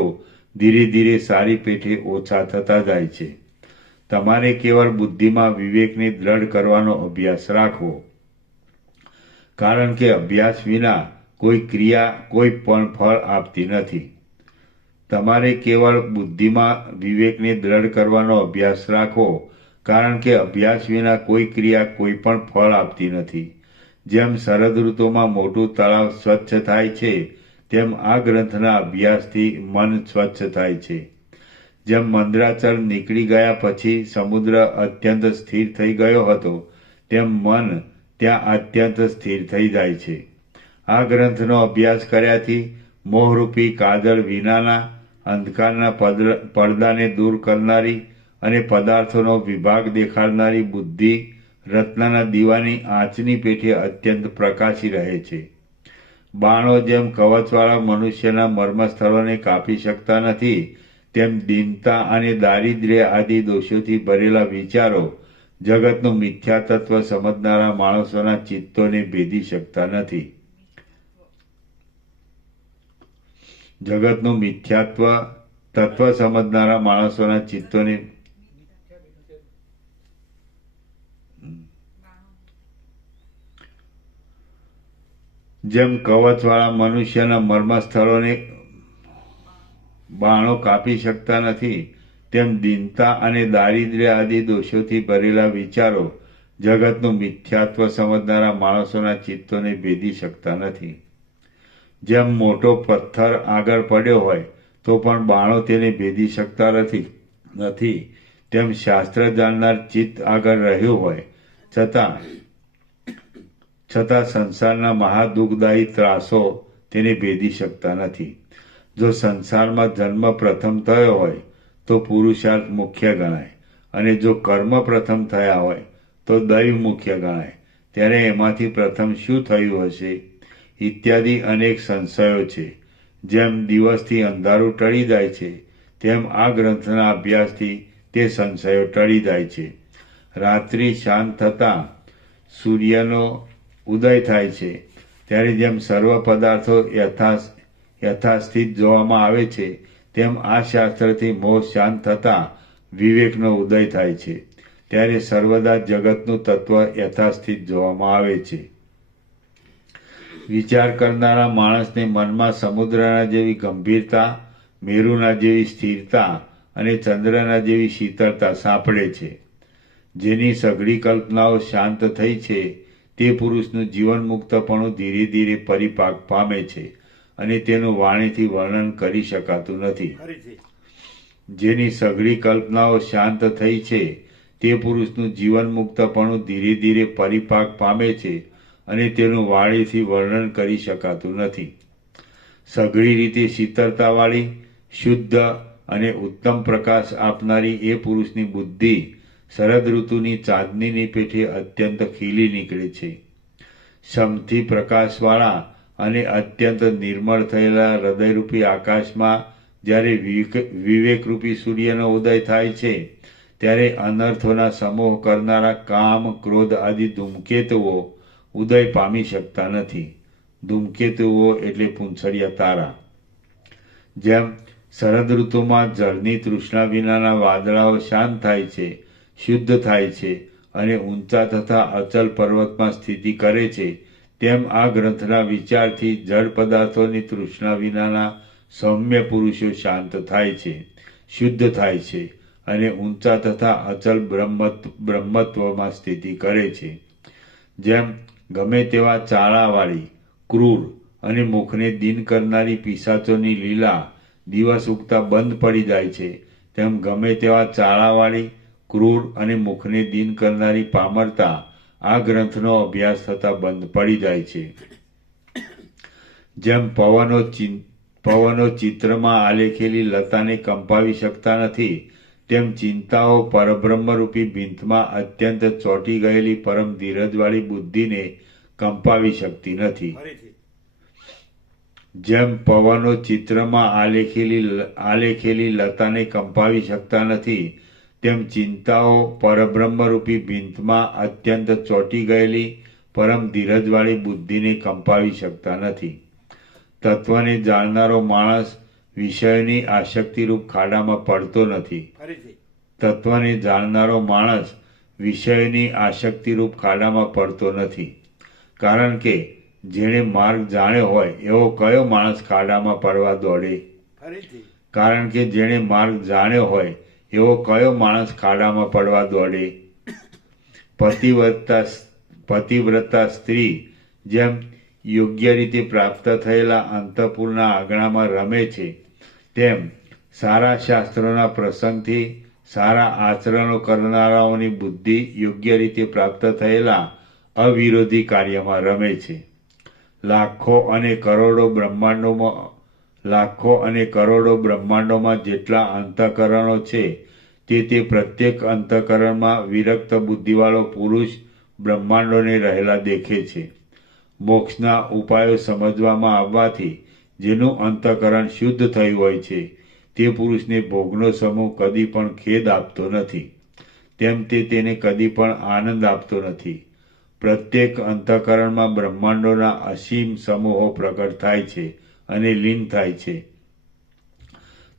ધીરે ધીરે સારી પેઠે ઓછા થતા જાય છે. તમારે કેવળ બુદ્ધિમાં વિવેકને દ્રઢ કરવાનો અભ્યાસ રાખવો, કારણ કે અભ્યાસ વિના કોઈ ક્રિયા કોઈ પણ ફળ આપતી નથી. તમારે કેવળ બુદ્ધિમાં વિવેકને દ્રઢ કરવાનો અભ્યાસ રાખવો, કારણ કે અભ્યાસ વિના કોઈ ક્રિયા કોઈ પણ ફળ આપતી નથી. જેમ શરદ ઋતુમાં મોટું તળાવ સ્વચ્છ થાય છે, તેમ આ ગ્રંથના અભ્યાસથી મન સ્વચ્છ થાય છે. જેમ મંદરાચલ નીકળી ગયા પછી સમુદ્ર અત્યંત સ્થિર થઈ ગયો હતો, તેમ મન ત્યાં અત્યંત સ્થિર થઈ જાય છે. આ ગ્રંથનો અભ્યાસ કર્યાથી મોહરૂપી કાજળ વિનાના અંધકારના પડદાને દૂર કરનારી અને પદાર્થોનો વિભાગ દેખાડનારી બુદ્ધિ રત્નના દીવાની આંચની પેઠે અત્યંત પ્રકાશી રહે છે. બાણો જેમ કવચવાળા મનુષ્યના મર્મસ્થળોને કાપી શકતા નથી, તેમ દીનતા અને દારિદ્ર્ય આદિ દોષોથી ભરેલા વિચારો જગતનું મિથ્યા તત્વ સમજનારા માણસોના ચિત્તોને ભેદી શકતા નથી. જગતનું મિથ્યાત્વ તત્વ સમજનારા માણસોના ચિત્તોને જેમ કવચવાળા મનુષ્યના મર્મસ્થળોને બાણો કાપી શકતા નથી, તેમ દીનતા અને દારિદ્ર્ય આદિ દોષોથી ભરેલા વિચારો જગતનું મિથ્યાત્વ સમજનારા માણસોના ચિત્તોને ભેદી શકતા નથી. જેમ મોટો પથ્થર આગળ પડ્યો હોય તો પણ બાણો તેને ભેદી શકતા નથી, તેમ શાસ્ત્ર જાણનાર ચિત્ત આગળ રહ્યું હોય છતાં સંસારના મહાદુઃખદાયી ત્રાસો તેને ભેદી શકતા નથી. જો સંસારમાં જન્મ પ્રથમ થયો હોય તો પુરુષાર્થ મુખ્ય ગણાય, અને જો કર્મ પ્રથમ થયા હોય તો દૈવ મુખ્ય ગણાય. ત્યારે એમાંથી પ્રથમ શું થયું હશે ઇત્યાદિ અનેક સંશયો છે. જેમ દિવસથી અંધારું ટળી જાય છે, તેમ આ ગ્રંથના અભ્યાસથી તે સંશયો ટળી જાય છે. રાત્રિ શાંત થતાં સૂર્યનો ઉદય થાય છે, ત્યારે જેમ સર્વ પદાર્થો યથાસ્થિત જોવામાં આવે છે, તેમ આ શાસ્ત્રથી મોહ શાંત થતાં વિવેકનો ઉદય થાય છે, ત્યારે સર્વદા જગતનું તત્વ યથાસ્થિત જોવામાં આવે છે. વિચાર કરનારા માણસને મનમાં સમુદ્રના જેવી ગંભીરતા, મેરુના જેવી સ્થિરતા અને ચંદ્રના જેવી શીતળતા સાંપડે છે. જેની સઘળી કલ્પનાઓ શાંત થઈ છે, તે પુરુષનું જીવન મુક્તપણું ધીરે ધીરે પરિપાક પામે છે, અને તેનું વાણીથી વર્ણન કરી શકાતું નથી. જેની સઘળી કલ્પનાઓ શાંત થઈ છે, તે પુરુષનું જીવન મુક્તપણું ધીરે ધીરે પરિપાક પામે છે, અને તેનું વાણીથી વર્ણન કરી શકાતું નથી. સઘળી રીતે શીતળતાવાળી, શુદ્ધ અને ઉત્તમ પ્રકાશ આપનારી એ પુરુષની બુદ્ધિ શરદ ઋતુની ચાંદનીની પેઠે અત્યંત ખીલી નીકળે છે. સમથી પ્રકાશવાળા અને અત્યંત નિર્મળ થયેલા હૃદયરૂપી આકાશમાં જ્યારે વિવેકરૂપી સૂર્યનો ઉદય થાય છે, ત્યારે અનર્થોના સમૂહ કરનારા કામ, ક્રોધ આદિ ધૂમકેતુઓ ઉદય પામી શકતા નથી. ધૂમકેતુઓ એટલે પૂંછડિયા તારા. જેમ શરદ ઋતુમાં જળની તૃષ્ણા વિનાના વાદળાઓ શાંત થાય છે, શુદ્ધ થાય છે અને ઊંચા તથા અચલ પર્વતમાં સ્થિતિ કરે છે, તેમ આ ગ્રંથના વિચારથી જળ પદાર્થોની તૃષ્ણા વિનાના સૌમ્ય પુરુષો શાંત થાય છે, શુદ્ધ થાય છે અને ઊંચા તથા અચલ બ્રહ્મત્વમાં સ્થિતિ કરે છે. જેમ ગમે તેવા ચાળાવાળી, ક્રૂર અને મુખને દીન કરનારી પિશાચોની લીલા દિવસ ઉગતા બંધ પડી જાય છે, તેમ ગમે તેવા ચાળાવાળી, ક્રૂર અને મુખને દીન કરનારી પામરતા આ ગ્રંથનો અભ્યાસ થતાં બંધ પડી જાય છે. જેમ પવનો ચિત્રમાં આલેખેલી લતાને કંપાવી શકતા નથી, તેમ ચિંતાઓ પરબ્રહ્મરૂપી ભીંતમાં અત્યંત ચોંટી ગયેલી પરમ ધીરજવાળી બુદ્ધિને કંપાવી શકતી નથી. જેમ પવનો ચિત્રમાં આલેખેલી લતાને કંપાવી શકતા નથી, તેમ ચિંતાઓ પરબ્રહ્મરૂપી ભીંતમાં અત્યંત ચોંટી ગયેલી પરમ ધીરજવાળી બુદ્ધિને કંપાવી શકતા નથી. તત્વને જાણનારો માણસ વિષયોની આસક્તિરૂપ ખાડામાં પડતો નથી. ફરીથી તત્વને જાણનારો માણસ વિષયોની આસક્તિરૂપ ખાડામાં પડતો નથી. કારણ કે જેણે માર્ગ જાણ્યો હોય એવો કયો માણસ ખાડામાં પડવા દોડે? ફરીથી કારણ કે જેણે માર્ગ જાણ્યો હોય એવો કયો માણસ ખાડામાં પડવા દોડે? પતિવ્રતા સ્ત્રી જેમ યોગ્ય રીતે પ્રાપ્ત થયેલા અંતઃપુરના આંગણામાં રમે છે, તેમ સારા શાસ્ત્રોના પ્રસંગથી સારા આચરણો કરનારાઓની બુદ્ધિ યોગ્ય રીતે પ્રાપ્ત થયેલા અવિરોધી કાર્યમાં રમે છે. લાખો અને કરોડો બ્રહ્માંડોમાં જેટલા અંતઃકરણો છે તે પ્રત્યેક અંતઃકરણમાં વિરક્ત બુદ્ધિવાળો પુરુષ બ્રહ્માંડોને રહેલા દેખે છે. મોક્ષના ઉપાયો સમજવામાં આવવાથી જેનું અંતઃકરણ શુદ્ધ થયું હોય છે તે પુરુષને ભોગનો સમૂહ કદી પણ ખેદ આપતો નથી, તેમ તે તેને કદી પણ આનંદ આપતો નથી. પ્રત્યેક અંતઃકરણમાં બ્રહ્માંડોના અસીમ સમૂહો પ્રકટ થાય છે અને લીન થાય છે.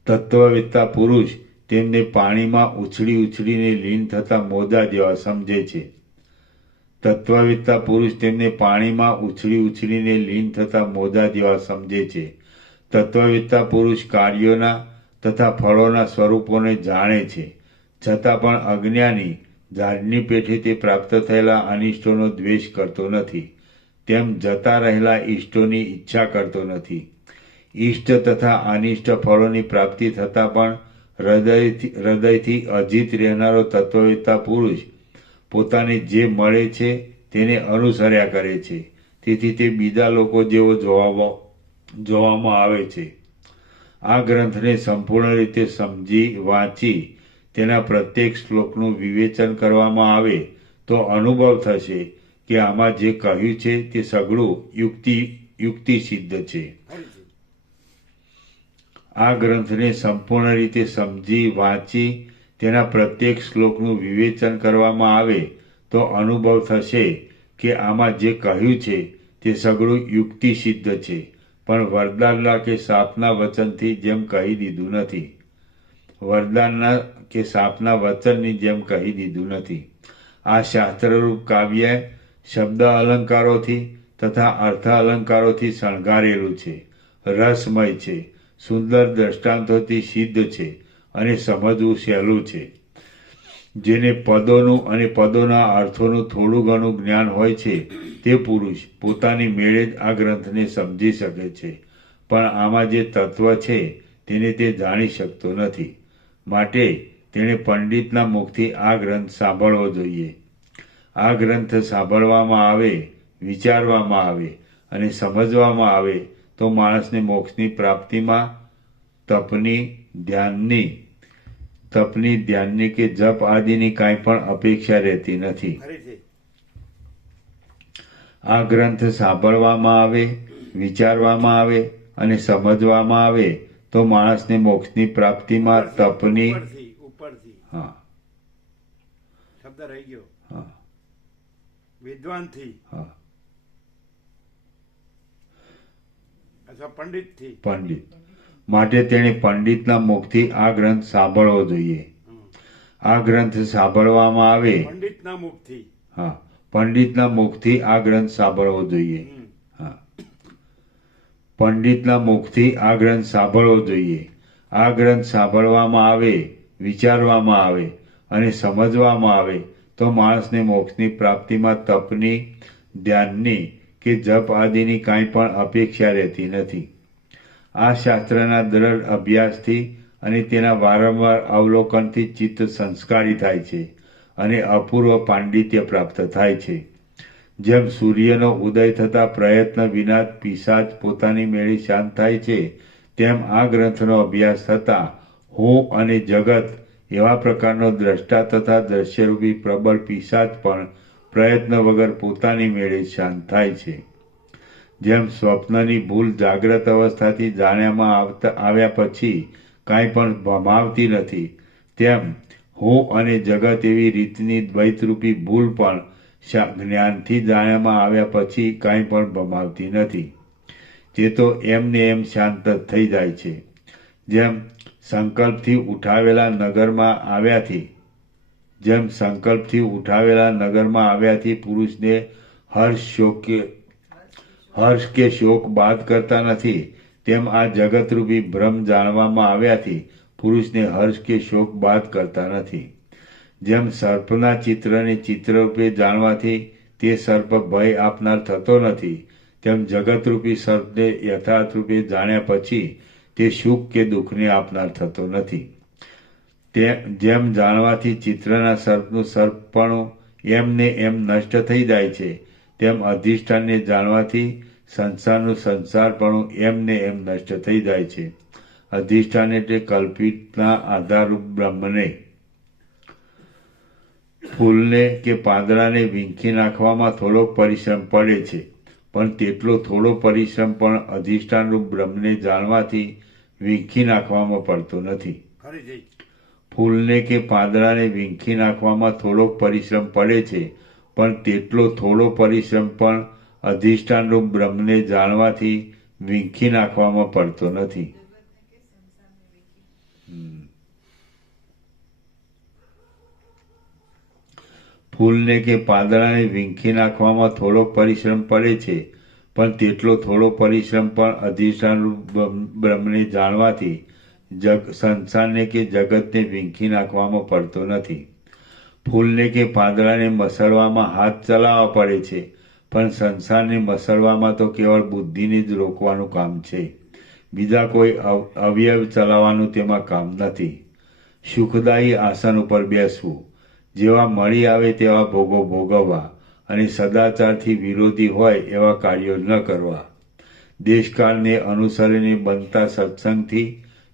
તત્વવેત્તા પુરુષ તેમને પાણીમાં ઉછળીને લીન થતા મોજા જેવા સમજે છે. તત્વવેત્તા પુરુષ તેમને પાણીમાં ઉછળીને લીન થતા મોજા જેવા સમજે છે. તત્વવેત્તા પુરુષ કાર્યોના તથા ફળોના સ્વરૂપોને જાણે છે, છતાં પણ અજ્ઞાની ઝાડની પેઠેથી પ્રાપ્ત થયેલા અનિષ્ટોનો દ્વેષ કરતો નથી, તેમ જતા રહેલા ઇષ્ટોની ઈચ્છા કરતો નથી. ઇષ્ટ તથા અનિષ્ટ ફળોની પ્રાપ્તિ થતાં પણ હૃદયથી અજીત રહેનારો તત્વવેત્તા પુરુષ પોતાને જે મળે છે તેને અનુસર્યા કરે છે. તેથી તે બીજા લોકો જેવો જોવામાં આવે છે. આ ગ્રંથને સંપૂર્ણ રીતે સમજી વાંચી તેના પ્રત્યેક શ્લોકનું વિવેચન કરવામાં આવે તો અનુભવ થશે કે આમાં જે કહ્યું છે તે સઘળું યુક્તિ સિદ્ધ છે. આ ગ્રંથને સંપૂર્ણ રીતે સમજી વાંચી તેના પ્રત્યેક શ્લોકનું વિવેચન કરવામાં આવે તો અનુભવ થશે કે આમાં જે કહ્યું છે તે સઘળું યુક્તિ સિદ્ધ છે, પણ વરદાનના કે શાપના વચનથી જેમ કહી દીધું નથી. વરદાનના કે શાપના વચનની જેમ કહી દીધું નથી. આ શાસ્ત્રરૂપ કાવ્ય શબ્દ અલંકારોથી તથા અર્થ અલંકારોથી શણગારેલું છે, રસમય છે, સુંદર દ્રષ્ટાંતોથી સિદ્ધ છે અને સમજવું સહેલું છે. જેને પદોનું અને પદોના અર્થોનું થોડું ઘણું જ્ઞાન હોય છે તે પુરુષ પોતાની મેળે જ આ ગ્રંથને સમજી શકે છે, પણ આમાં જે તત્વ છે તેને તે જાણી શકતો નથી. માટે તેણે પંડિતના મુખથી આ ગ્રંથ સાંભળવો જોઈએ. આ ગ્રંથ સાંભળવામાં આવે, વિચારવામાં આવે અને સમજવામાં આવે તો માણસને મોક્ષની પ્રાપ્તિમાં તપની, ધ્યાનની કે જપ આદિની કાંઈ પણ અપેક્ષા રહેતી નથી. આ ગ્રંથ સાંભળવામાં આવે, વિચારવામાં આવે અને સમજવામાં આવે તો માણસને મોક્ષની પ્રાપ્તિમાં તપની ઉપરથી શબ્દ રહી ગયો વિદ્વાનથી અથવા પંડિત માટે તેણે પંડિતના મુખથી આ ગ્રંથ સાંભળવો જોઈએ. આ ગ્રંથ સાંભળવામાં આવે પંડિતના મુખથી આ ગ્રંથ સાંભળવો જોઈએ. પંડિતના મુખથી આ ગ્રંથ સાંભળવો જોઈએ. આ ગ્રંથ સાંભળવામાં આવે, વિચારવામાં આવે અને સમજવામાં આવે તો માણસને મોક્ષની પ્રાપ્તિમાં તપની, ધ્યાનની કે જપ આદિની કાંઈ પણ અપેક્ષા રહેતી નથી. આ શાસ્ત્રના દ્રઢ અભ્યાસથી અને તેના વારંવાર અવલોકનથી ચિત્ત સંસ્કારી થાય છે અને અપૂર્વ પાંડિત્ય પ્રાપ્ત થાય છે. જેમ સૂર્યનો ઉદય થતા પ્રયત્ન વિના પિશાચ પોતાની મેળે શાંત થાય છે, તેમ આ ગ્રંથનો અભ્યાસ થતાં હું અને જગત એવા પ્રકારનો દ્રષ્ટા તથા દ્રશ્યરૂપી પ્રબળ પિશાચ પણ પ્રયત્ન વગર પોતાની મેળે શાંત થાય છે. જેમ સ્વપ્નની ભૂલ જાગ્રત અવસ્થાથી જાણ્યામાં આવ્યા પછી કાંઈ પણ ભમાવતી નથી, તેમ હું અને જગત એવી રીતની દ્વૈતરૂપી ભૂલ પણ જ્ઞાનથી જાણ્યામાં આવ્યા પછી કાંઈ પણ ભમાવતી નથી. તે તો એમને એમ શાંત જ થઈ જાય છે. જેમ સંકલ્પથી ઉઠાવેલા નગરમાં આવ્યાથી પુરુષને હર્ષ કે શોક બાદ કરતા નથી, તેમ આ જગતરૂપી બ્રહ્મ જાણવામાં આવ્યાથી પુરુષને હર્ષ કે શોક બાદ કરતા નથી. જેમ સર્પના ચિત્રને ચિત્રરૂપે જાણવાથી તે સર્પ ભય આપનાર થતો નથી, તેમ જગતરૂપી સર્પને યથાર્થ રૂપે જાણ્યા પછી તે સુખ કે દુઃખને આપનાર થતો નથી. જેમ જાણવાથી ચિત્રના સર્પનું સર્પપણું એમને એમ નષ્ટ થઈ જાય છે, તેમ અધિષ્ઠાનને જાણવાથી સંસારનું સંસારપણું એમને એમ નષ્ટ થઈ જાય છે. અધિષ્ઠાન એટલે કલ્પિતના આધારરૂપ બ્રહ્મને. ફૂલને કે પાંદડાને વીંખી નાખવામાં થોડોક પરિશ્રમ પડે છે, પણ તેટલો થોડો પરિશ્રમ પણ અધિષ્ઠાનરૂપ બ્રહ્મને જાણવાથી વીંખી નાખવામાં પડતો નથી. ફૂલને કે પાંદડાને વીંખી નાખવામાં થોડોક પરિશ્રમ પડે છે, પણ તેટલો થોડો પરિશ્રમ પણ અધિષ્ઠાનરૂપ બ્રહ્મને જાણવાથી વીંખી નાખવામાં પડતો નથી. ફૂલને કે પાંદડાને વીંખી નાખવામાં થોડોક પરિશ્રમ પડે છે, પણ તેટલો થોડો પરિશ્રમ પણ અધિષ્ઠાનરૂપ બ્રહ્મને જાણવાથી સંસારને કે જગતને વીંખી નાખવામાં પડતો નથી. ફૂલને કે પાંદડાને મસળવામાં હાથ ચલાવવા પડે છે, પણ સંસારને મસળવામાં તો કેવળ બુદ્ધિને જ રોકવાનું કામ છે. બીજા કોઈ અવયવ ચલાવવાનું તેમાં કામ નથી. સુખદાયી આસન ઉપર બેસવું, જેવા મળી આવે તેવા ભોગો ભોગવવા અને સદાચારથી વિરોધી હોય એવા કાર્યો ન કરવા. દેશકાળને અનુસરીને બનતા સત્સંગથી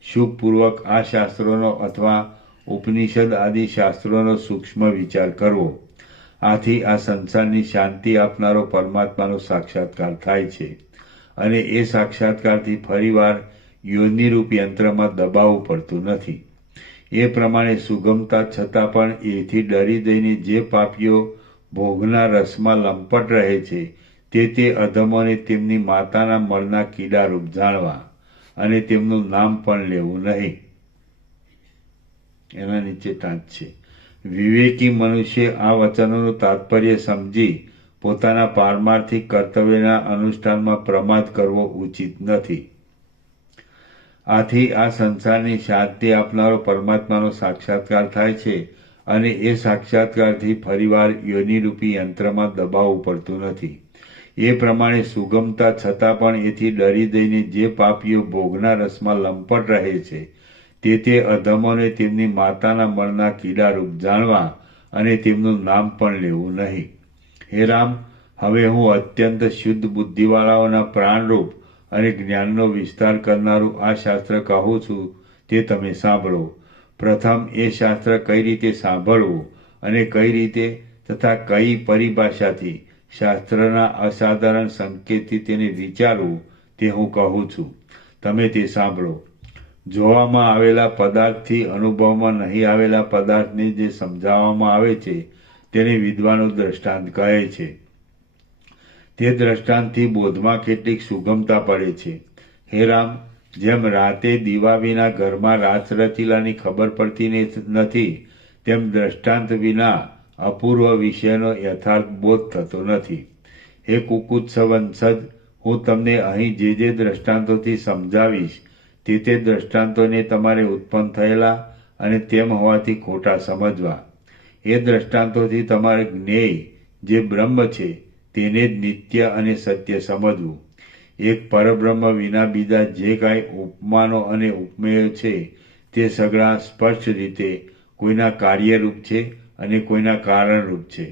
સુખપૂર્વક આ શાસ્ત્રોનો અથવા ઉપનિષદ આદિ શાસ્ત્રોનો સૂક્ષ્મ વિચાર કરવો. આથી આ સંસારની શાંતિ આપનારો પરમાત્માનો સાક્ષાત્કાર થાય છે, અને એ સાક્ષાત્કારથી ફરીવાર યોનિરૂપ યંત્રમાં દબાવવું પડતું નથી. એ પ્રમાણે સુગમતા છતાં પણ એથી ડરી જઈને જે પાપીઓ ભોગના રસમાં લંપટ રહે છે, તે અધમોને તેમની માતાના મળના કીડારૂપ જાણવા અને તેમનું નામ પણ લેવું નહીં. એના નીચે ટાંચ છે. વિવેકી મનુષ્ય આ વચનોનું તાત્પર્ય સમજી પોતાના પારમાર્થિક કર્તવ્યના અનુષ્ઠાનમાં પ્રમાદ કરવો ઉચિત નથી. આથી આ સંસારની શાંતિ આપનારો પરમાત્માનો સાક્ષાત્કાર થાય છે, અને એ સાક્ષાત્કારથી ફરીવાર યોનિરૂપી યંત્રમાં દબાવવું પડતું નથી. એ પ્રમાણે સુગમતા છતાં પણ એથી ડરી જઈને જે પાપીઓ ભોગના રસમાં લંપટ રહે છે, તે અધમોને તેમની માતાના મળના કીડારૂપ જાણવા અને તેમનું નામ પણ લેવું નહીં. હે રામ, હવે હું અત્યંત શુદ્ધ બુદ્ધિવાળાઓના પ્રાણરૂપ અને જ્ઞાનનો વિસ્તાર કરનારું આ શાસ્ત્ર કહું છું, તે તમે સાંભળો. પ્રથમ એ શાસ્ત્ર કઈ રીતે સાંભળવું અને કઈ રીતે તથા કઈ પરિભાષાથી શાસ્ત્રના અસાધારણ સંકેતથી તેને વિચારવું તે હું કહું છું. તમે તે સાંભળો. જોવામાં આવેલા પદાર્થથી અનુભવમાં નહીં આવેલા પદાર્થને જે સમજાવવામાં આવે છે તેને વિદ્વાનો દ્રષ્ટાંત કહે છે. તે દ્રષ્ટાંતથી બોધમાં કેટલીક સુગમતા પડે છે. હે રામ, જેમ રાતે દીવા વિના ઘરમાં રાત રચીલાની ખબર પડતી નથી, તેમ દ્રષ્ટાંત વિના અપૂર્વ વિષયનો યથાર્થ બોધ થતો નથી. હે કુકુત્સ વંશજ, હું તમને અહીં જે દ્રષ્ટાંતોથી સમજાવીશ તે દ્રષ્ટાંતોને તમારે ઉત્પન્ન થયેલા અને તેમ હોવાથી ખોટા સમજવા. એ દ્રષ્ટાંતોથી તમારે જ્ઞેય જે બ્રહ્મ છે તેને જ નિત્ય અને સત્ય સમજવું. એક પરબ્રહ્મ વિના બીજા જે કાંઈ ઉપમાનો અને ઉપમેયો છે તે સગળા સ્પષ્ટ રીતે કોઈના કાર્યરૂપ છે અને કોઈના કારણરૂપ છે.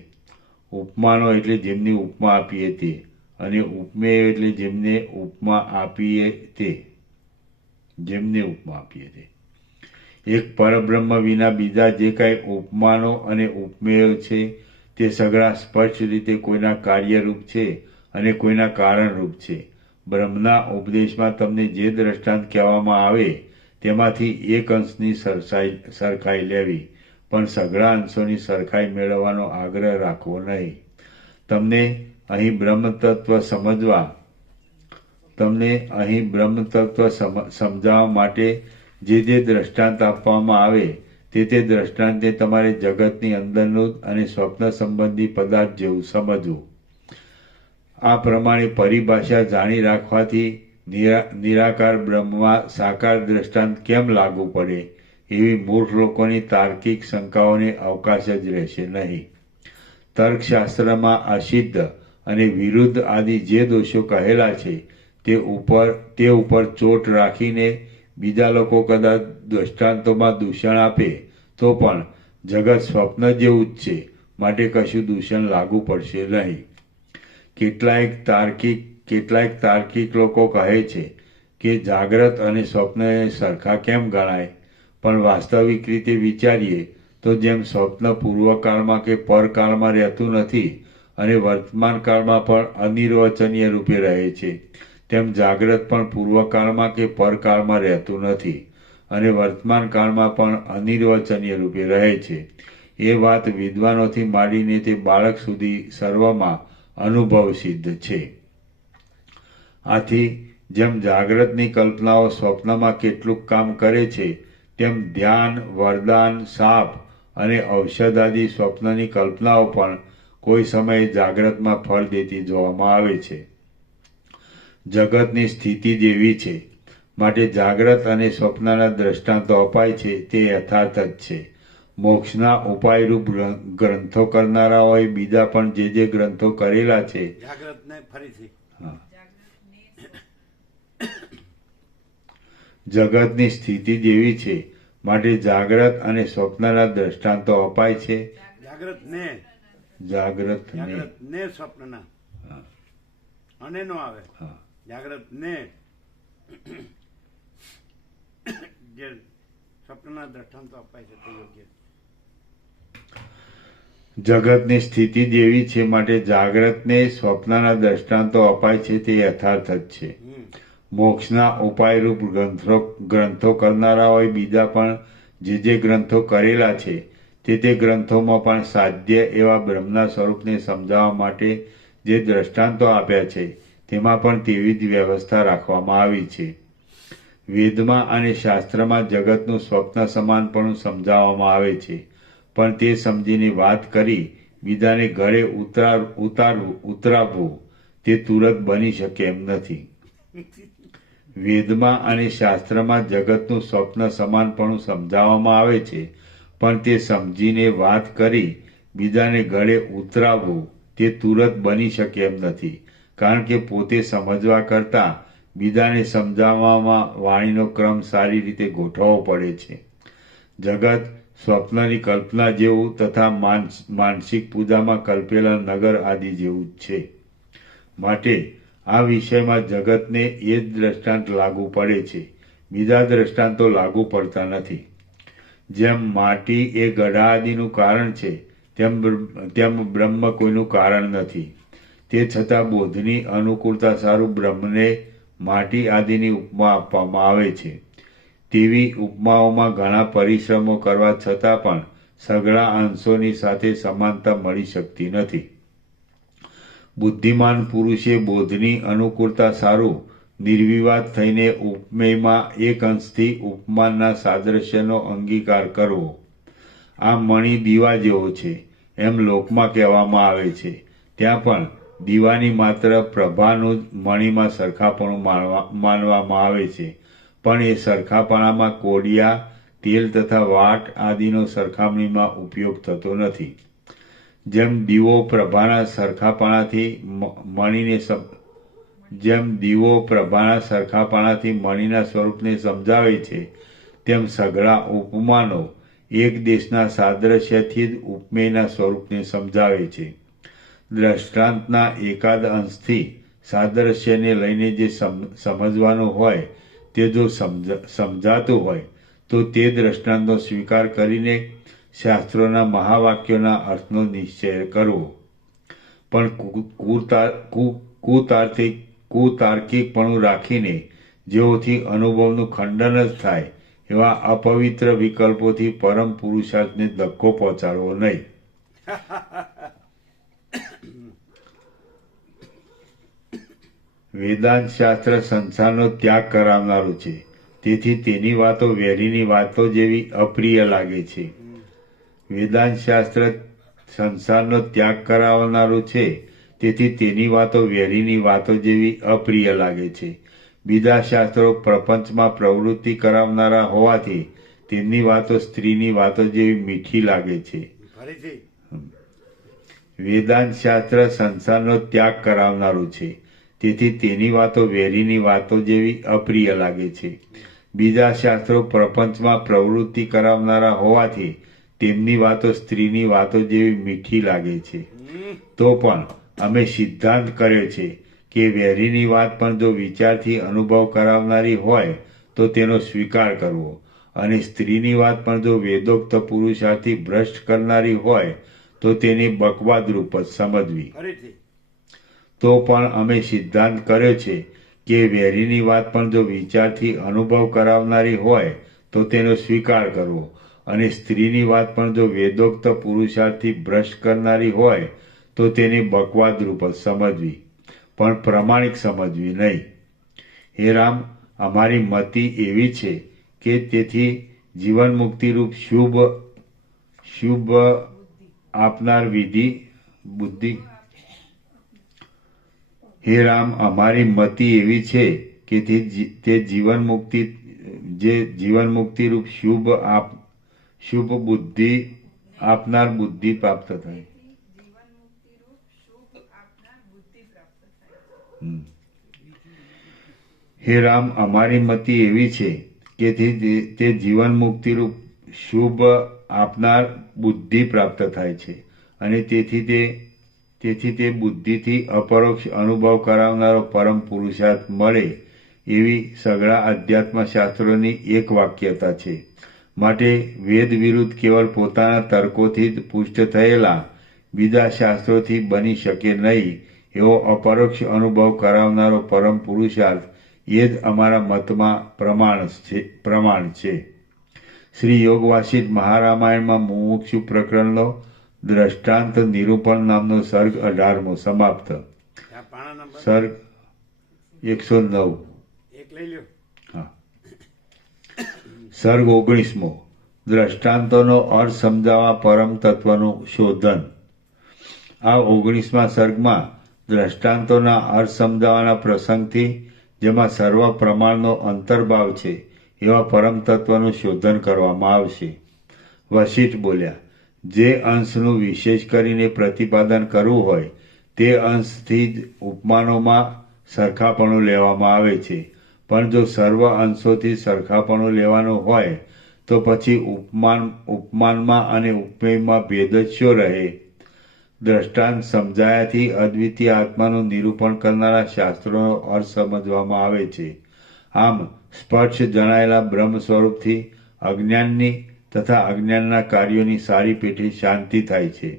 ઉપમાનો એટલે જેમની ઉપમા આપીએ તે, અને ઉપમેયો એટલે જેમને ઉપમા આપીએ તે. એક પરબ્રહ્મ વિના બીજા જે કાંઈ ઉપમાનો અને ઉપમેયો છે તે સગળા સ્પષ્ટ રીતે કોઈના કાર્યરૂપ છે અને કોઈના કારણરૂપ છે. બ્રહ્મના ઉપદેશમાં તમને જે દ્રષ્ટાંત કહેવામાં આવે તેમાંથી એક અંશની સરખાઈ લેવી, પણ સઘળા અંશોની સરખાઈ મેળવવાનો આગ્રહ રાખવો નહીં. તમને અહીં બ્રહ્મ તત્વ સમજવા તમને અહીં બ્રહ્મ તત્વ સમજાવવા માટે જે દ્રષ્ટાંત આપવામાં આવે તે દ્રષ્ટાંતને તમારે જગતની અંદરનું અને સ્વપ્ન સંબંધી પદાર્થ જેવું સમજવું. આ પ્રમાણે પરિભાષા જાણી રાખવાથી નિરાકાર બ્રહ્મમાં સાકાર દ્રષ્ટાંત કેમ લાગુ પડે એવી મૂર્ખ લોકોની તાર્કિક શંકાઓને અવકાશ જ રહેશે નહીં. તર્કશાસ્ત્રમાં અસિદ્ધ અને વિરુદ્ધ આદિ જે દોષો કહેલા છે તે ઉપર ચોટ રાખીને બીજા લોકો કદાચ દ્રષ્ટાંતોમાં દૂષણ આપે તો પણ જગત સ્વપ્ન જેવું જ છે, માટે કશું દૂષણ લાગુ પડશે નહીં. કેટલાક તાર્કિક લોકો કહે છે કે જાગ્રત અને સ્વપ્ન સરખા કેમ ગણાય, પણ વાસ્તવિક રીતે વિચારીએ તો જેમ સ્વપ્ન પૂર્વકાળમાં કે પરકાળમાં રહેતું નથી અને વર્તમાન કાળમાં પણ અનિર્વચનીય રૂપે રહે છે, તેમ જાગ્રત પણ પૂર્વકાળમાં કે પરકાળમાં રહેતું નથી અને વર્તમાન કાળમાં પણ અનિર્વચનીય રૂપે રહે છે. એ વાત વિદ્વાનોથી માંડીને તે બાળક સુધી સર્વમાં અનુભવ સિદ્ધ છે. આથી જેમ જાગ્રતની કલ્પનાઓ સ્વપ્નમાં કેટલુંક કામ કરે છે, તેમ ધ્યાન, વરદાન, શાપ અને ઔષધ આદિ સ્વપ્નની કલ્પનાઓ પણ કોઈ સમયે જાગ્રતમાં ફળ દેતી જોવામાં આવે છે. જગતની સ્થિતિ જ એવી છે, માટે જાગ્રત અને સ્વપ્નના દ્રષ્ટાંતો અપાય છે તે યથાર્થ જ છે. મોક્ષના ઉપાયરૂપ ગ્રંથો કરનારાઓએ બીજા પણ જે ગ્રંથો કરેલા છે. જાગ્રતને ફરીથી જગતની સ્થિતિ જ એવી છે, માટે જાગ્રત અને સ્વપ્નના દ્રષ્ટાંતો અપાય છે. જાગ્રત ને સ્વપ્નના અને નો આવે. જાગ્રત ને જે સ્વપ્નના દ્રષ્ટાંતો અપાય છે તે યોગ્ય. જગતની સ્થિતિ જ એવી છે, માટે જાગ્રતને સ્વપ્નના દ્રષ્ટાંતો અપાય છે તે યથાર્થ જ છે. મોક્ષના ઉપાયરૂપ ગ્રંથો કરનારાઓએ બીજા પણ જે ગ્રંથો કરેલા છે તે ગ્રંથોમાં પણ સાધ્ય એવા બ્રહ્મના સ્વરૂપને સમજાવવા માટે જે દ્રષ્ટાંતો આપ્યા છે તેમાં પણ તેવી જ વ્યવસ્થા રાખવામાં આવી છે. વેદમાં અને શાસ્ત્રમાં જગતનું સ્વપ્ન સમાનપણું સમજાવવામાં આવે છે, પણ તે સમજીને વાત કરી બીજાને ગળે ઉતરાવવું તે તુરત બની શકે એમ નથી. વેદમાં અને શાસ્ત્રમાં જગતનું સ્વપ્ન સમાનપણું સમજાવવામાં આવે છે, પણ તે સમજીને વાત કરી બીજાને ગળે ઉતરાવવું તે તુરત બની શકે એમ નથી, કારણ કે પોતે સમજવા કરતાં બીજાને સમજાવવામાં વાણીનો ક્રમ સારી રીતે ગોઠવવો પડે છે. જગત સ્વપ્નની કલ્પના જેવું તથા માનસિક પૂજામાં કલ્પેલા નગર આદિ જેવું જ છે. માટે આ વિષયમાં જગતને એ જ દ્રષ્ટાંત લાગુ પડે છે, બીજા દ્રષ્ટાંતો લાગુ પડતા નથી. જેમ માટી એ ગઢા આદિનું કારણ છે, તેમ બ્રહ્મ કોઈનું કારણ નથી. તે છતાં બોધની અનુકૂળતા સારું બ્રહ્મને માટી આદિની ઉપમા આપવામાં આવે છે. તેવી ઉપમાઓમાં ઘણા પરિશ્રમો કરવા છતાં પણ સઘળા અંશોની સાથે સમાનતા મળી શકતી નથી. બુદ્ધિમાન પુરુષે બોધની અનુકૂળતા સારું નિર્વિવાદ થઈને ઉપમેયમાં એક અંશથી ઉપમાનના સાદ્રશ્યનો અંગીકાર કરવો. આ મણિ દીવા જેવો છે એમ લોકમાં કહેવામાં આવે છે. ત્યાં પણ દીવાની માત્ર પ્રભાનું જ મણિમાં સરખાપણું માનવામાં આવે છે, પણ એ સરખાપણામાં કોડિયા, તેલ તથા વાટ આદિનો સરખામણીમાં ઉપયોગ થતો નથી. જેમ દીવો પ્રભાના સરખાપણાથી મણિના સ્વરૂપને સમજાવે છે, તેમ સઘળા ઉપમાનો એક દેશના સાદ્રશ્યથી જ ઉપમેયના સ્વરૂપને સમજાવે છે. દ્રષ્ટાંતના એકાદ અંશથી સાદ્રશ્યને લઈને જે સમજવાનું હોય તે જો સમજાતું હોય તો તે દ્રષ્ટાંતનો સ્વીકાર કરીને શાસ્ત્રોના મહાવાક્યોના અર્થનો નિશ્ચય કરવો. પણ કુતાર્કિકપણું રાખીને જેઓથી અનુભવનું ખંડન જ થાય એવા અપવિત્ર વિકલ્પોથી પરમ પુરુષાર્થને ધક્કો પહોંચાડવો નહીં. વેદાંત શાસ્ત્ર સંસારનો ત્યાગ કરાવનારું છે, તેથી તેની વાતો વેરીની વાતો જેવી અપ્રિય લાગે છે. વેદાંત શાસ્ત્ર સંસારનો ત્યાગ કરાવનારું છે, તેથી તેની વાતો વેરીની વાતો જેવી અપ્રિય લાગે છે. બીજા શાસ્ત્રો પ્રપંચમાં પ્રવૃત્તિ કરાવનારા હોવાથી તેમની વાતો સ્ત્રીની વાતો જેવી મીઠી લાગે છે. ફરીથી વેદાંત શાસ્ત્ર સંસારનો ત્યાગ કરાવનારું છે, તેથી તેની વાતો વેરીની વાતો જેવી અપ્રિય લાગે છે. બીજા શાસ્ત્રો પ્રપંચમાં પ્રવૃત્તિ કરાવનારા હોવાથી તેમની વાતો સ્ત્રીની વાતો જેવી મીઠી લાગે છે. તો પણ અમે સિદ્ધાંત કર્યો છે કે વેરીની વાત પણ જો વિચારથી અનુભવ કરાવનારી હોય તો તેનો સ્વીકાર કરવો, અને સ્ત્રીની વાત પણ જો વેદોક્ત પુરુષાર્થથી ભ્રષ્ટ કરનારી હોય તો તેની બકવાદ રૂપ જ સમજવી. ફરીથી તો પણ અમે સિદ્ધાંત કર્યો છે કે વેરીની વાત પણ જો વિચારથી અનુભવ કરાવનારી હોય તો તેનો સ્વીકાર કરવો, અને સ્ત્રીની વાત પણ જો વેદોક્ત પુરુષાર્થથી ભ્રષ્ટ કરનારી હોય તો તેની બકવાદ રૂપ જ સમજવી, પણ પ્રમાણિક સમજવી નહીં. હે રામ, અમારી મતિ એવી છે કે તેથી જીવન મુક્તિરૂપ શુભ આપનાર વિધિ બુદ્ધિ. હે રામ, અમારી મતિ એવી છે કે તે જીવન મુક્તિરૂપ શુભ બુદ્ધિ આપનાર બુદ્ધિ પ્રાપ્ત થાય. હે રામ, અમારી મતિ એવી છે કે તે જીવન મુક્તિરૂપ શુભ આપનાર બુદ્ધિ પ્રાપ્ત થાય છે, અને તેથી તે બુદ્ધિથી અપરોક્ષ અનુભવ કરાવનારો પરમ પુરુષાર્થ મળે એવી સઘળા અધ્યાત્મ શાસ્ત્રોની એક વાક્યતા છે. માટે વેદ વિરુદ્ધ કેવળ પોતાના તર્કોથી જ પુષ્ટ થયેલા બીજા શાસ્ત્રોથી બની શકે નહીં એવો અપરોક્ષ અનુભવ કરાવનારો પરમ પુરુષાર્થ એ જ અમારા મતમાં પ્રમાણ છે. શ્રી યોગ વાસિષ્ઠ મહારામાયણમાં મુમુક્ષુ પ્રકરણનો દ્રષ્ટાંત નિરૂપણ નામનો સર્ગ 18મો સમાપ્ત. આ પાણા નંબર સર્ગ 109. એક લઈ લ્યો. હા. સર્ગ 19મો દ્રષ્ટાંતોનો અર્થ સમજાવવા પરમ તત્વનું શોધન. આ 19મા સર્ગમાં દ્રષ્ટાંતોના અર્થ સમજાવવાના પ્રસંગથી જેમાં સર્વ પ્રમાણનો અંતર્ભાવ છે એવા પરમ તત્વનું શોધન કરવામાં આવશે. વશિષ્ઠ બોલ્યા, જે અંશનું વિશેષ કરીને પ્રતિપાદન કરવું હોય તે અંશથી જ ઉપમાનોમાં સરખાપણું લેવામાં આવે છે, પણ જો સર્વ અંશોથી સરખાપણું લેવાનું હોય તો પછી ઉપમાનમાં અને ઉપમેયમાં ભેદ જ શો રહે? દ્રષ્ટાંત સમજાયાથી અદ્વિતીય આત્માનું નિરૂપણ કરનારા શાસ્ત્રોનો અર્થ સમજવામાં આવે છે. આમ સ્પર્શ જણાયેલા બ્રહ્મ સ્વરૂપથી અજ્ઞાનની તથા અજ્ઞાનના કાર્યોની સારી પેઠે શાંતિ થાય છે.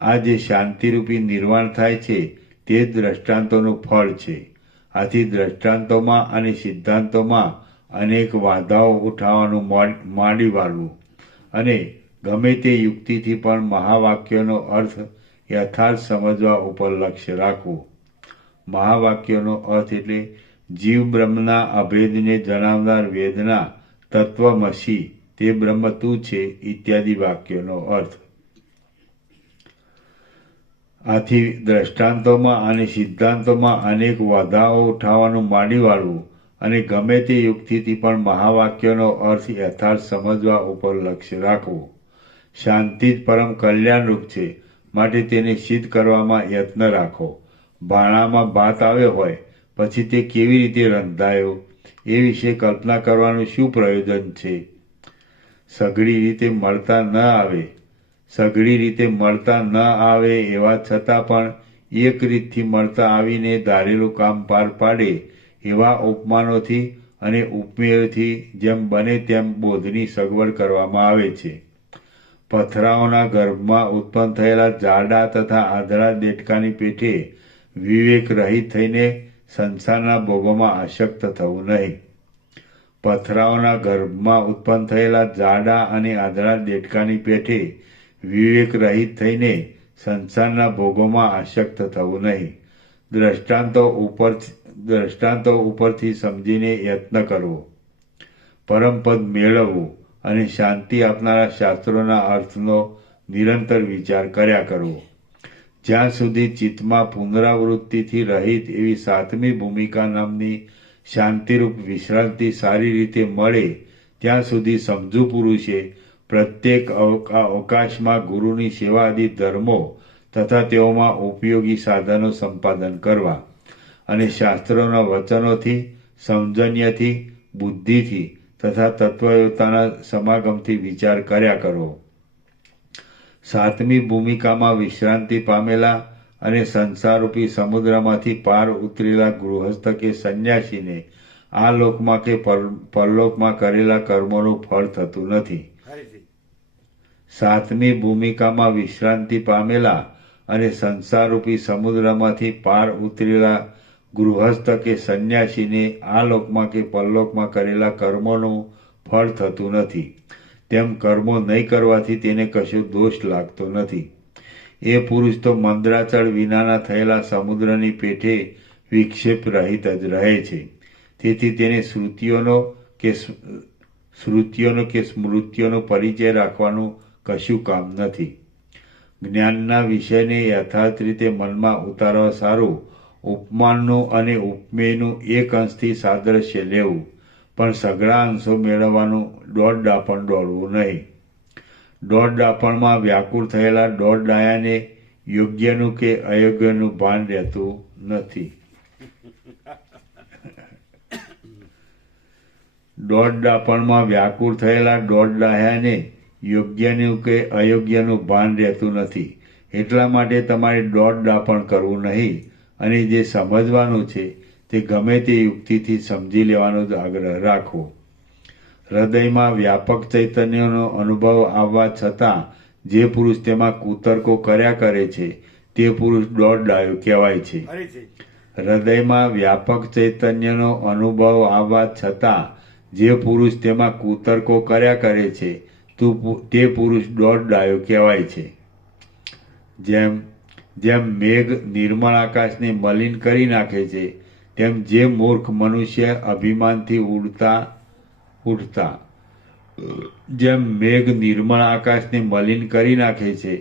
આ જે શાંતિરૂપી નિર્વાણ થાય છે તે જ દ્રષ્ટાંતોનું ફળ છે. આથી દ્રષ્ટાંતોમાં અને સિદ્ધાંતોમાં અનેક વાધાઓ ઉઠાવવાનું માંડી વાળવું, અને ગમે તે યુક્તિથી પણ મહાવાક્યોનો અર્થ યથાર્થ સમજવા ઉપર લક્ષ્ય રાખવું. મહાવાક્યોનો અર્થ એટલે જીવ બ્રહ્મના અભેદને જણાવનાર વેદના તત્વમસી તે બ્રહ્મ તું છે ઇત્યાદિ વાક્યોનો અર્થ. આથી દ્રષ્ટાંતોમાં અને સિદ્ધાંતોમાં અનેક વાધાઓ ઉઠાવવાનું માંડી વાળવું, અને ગમે તે યુક્તિથી પણ મહાવાક્યોનો અર્થ યથાર્થ સમજવા ઉપર લક્ષ્ય રાખવું. શાંતિ જ પરમ કલ્યાણરૂપ છે, માટે તેને સિદ્ધ કરવામાં યત્ન રાખો. ભાણામાં ભાત આવ્યો હોય પછી તે કેવી રીતે રંધાયો એ વિશે કલ્પના કરવાનું શું પ્રયોજન છે? સઘળી રીતે મળતા ન આવે એવા છતાં પણ એક રીતથી મળતા આવીને ધારેલું કામ પાર પાડે એવા ઉપમાનોથી અને ઉપમેયોથી જેમ બને તેમ બોધની સગવડ કરવામાં આવે છે. પથરાઓના ગર્ભમાં ઉત્પન્ન થયેલા જાડા તથા આંધળા દેડકાની પેઠે વિવેક રહિત થઈને સંસારના ભોગોમાં આસક્ત થવું નહીં. પથરાઓના ગર્ભમાં ઉત્પન્ન થયેલા જાડા અને આંધળા દેડકાની પેઠે વિવેક રહિત થઈને સંસારના ભોગોમાં આસક્ત થવું નહીં. દ્રષ્ટાંતો ઉપરથી સમજીને યત્ન કરવો, પરમપદ મેળવવું અને શાંતિ આપનારા શાસ્ત્રોના અર્થનો નિરંતર વિચાર કર્યા કરવો. જ્યાં સુધી ચિત્તમાં પુનરાવૃત્તિથી રહિત એવી સાતમી ભૂમિકા નામની શાંતિરૂપ વિશ્રાંતિ સારી રીતે મળે ત્યાં સુધી સમજુ પુરુષે પ્રત્યેક અવકાશમાં ગુરુની સેવા આદિ ધર્મો તથા તેઓમાં ઉપયોગી સાધનો સંપાદન કરવા અને શાસ્ત્રોના વચનોથી, સમજન્યથી, બુદ્ધિથી તથા તત્વવેતાના સમાગમથી વિચાર કર્યા કરવો. સાતમી ભૂમિકામાં વિશ્રાંતિ પામેલા અને સંસારરૂપી સમુદ્રમાંથી પાર ઉતરેલા ગૃહસ્થ કે સંન્યાસીને આ લોકમાં કે પરલોકમાં કરેલા કર્મોનું ફળ થતું નથી. સાતમી ભૂમિકામાં વિશ્રાંતિ પામેલા અને સંસારરૂપી સમુદ્રમાંથી પાર ઉતરેલા ગૃહસ્થ કે સંન્યાસીને આ લોકમાં કે પરલોકમાં કરેલા કર્મોનું ફળ થતું નથી. તેમ કર્મો નહીં કરવાથી તેને કશો દોષ લાગતો નથી. એ પુરુષ તો મંદરાચળ વિનાના થયેલા સમુદ્રની પેઠે વિક્ષેપ રહિત જ રહે છે. તેથી તેને શ્રુતિઓનો કે સ્મૃતિઓનો પરિચય રાખવાનું કશું કામ નથી. જ્ઞાનના વિષયને યથાર્થ રીતે મનમાં ઉતારવા સારું ઉપમાનનું અને ઉપમેયનું એક અંશથી સાદ્રશ્ય લેવું, પણ સઘળા અંશો મેળવવાનું દોઢ ડાપણ દોડવું નહીં. દોઢ ડાપણમાં વ્યાકુળ થયેલા દોઢ ડાયાને યોગ્યનું કે અયોગ્યનું ભાન રહેતું નથી. દોઢ ડાપણમાં વ્યાકુળ થયેલા દોઢ ડાયાને યોગ્યનું કે અયોગ્યનું ભાન રહેતું નથી. એટલા માટે તમારે દોઢ ડાપણ કરવું નહીં અને જે સમજવાનું છે તે ગમે તે યુક્તિથી સમજી લેવાનો જ આગ્રહ રાખવો. હૃદયમાં વ્યાપક ચૈતન્યનો અનુભવ આવવા છતાં જે પુરુષ તેમાં કુતર્કો કર્યા કરે છે તે પુરુષ દોઢ ડાયો કહેવાય છે. હૃદયમાં વ્યાપક ચૈતન્યનો અનુભવ આવવા છતાં જે પુરુષ તેમાં કુતર્કો કર્યા કરે છે તે પુરુષ દોઢ ડાયો કહેવાય છે. જેમ મેઘ નિર્મળ આકાશને મલિન કરી નાખે છે, તેમ જે મૂર્ખ મનુષ્ય અભિમાનથી ઉડતા જેમ મેઘ નિર્મળ આકાશને મલિન કરી નાખે છે,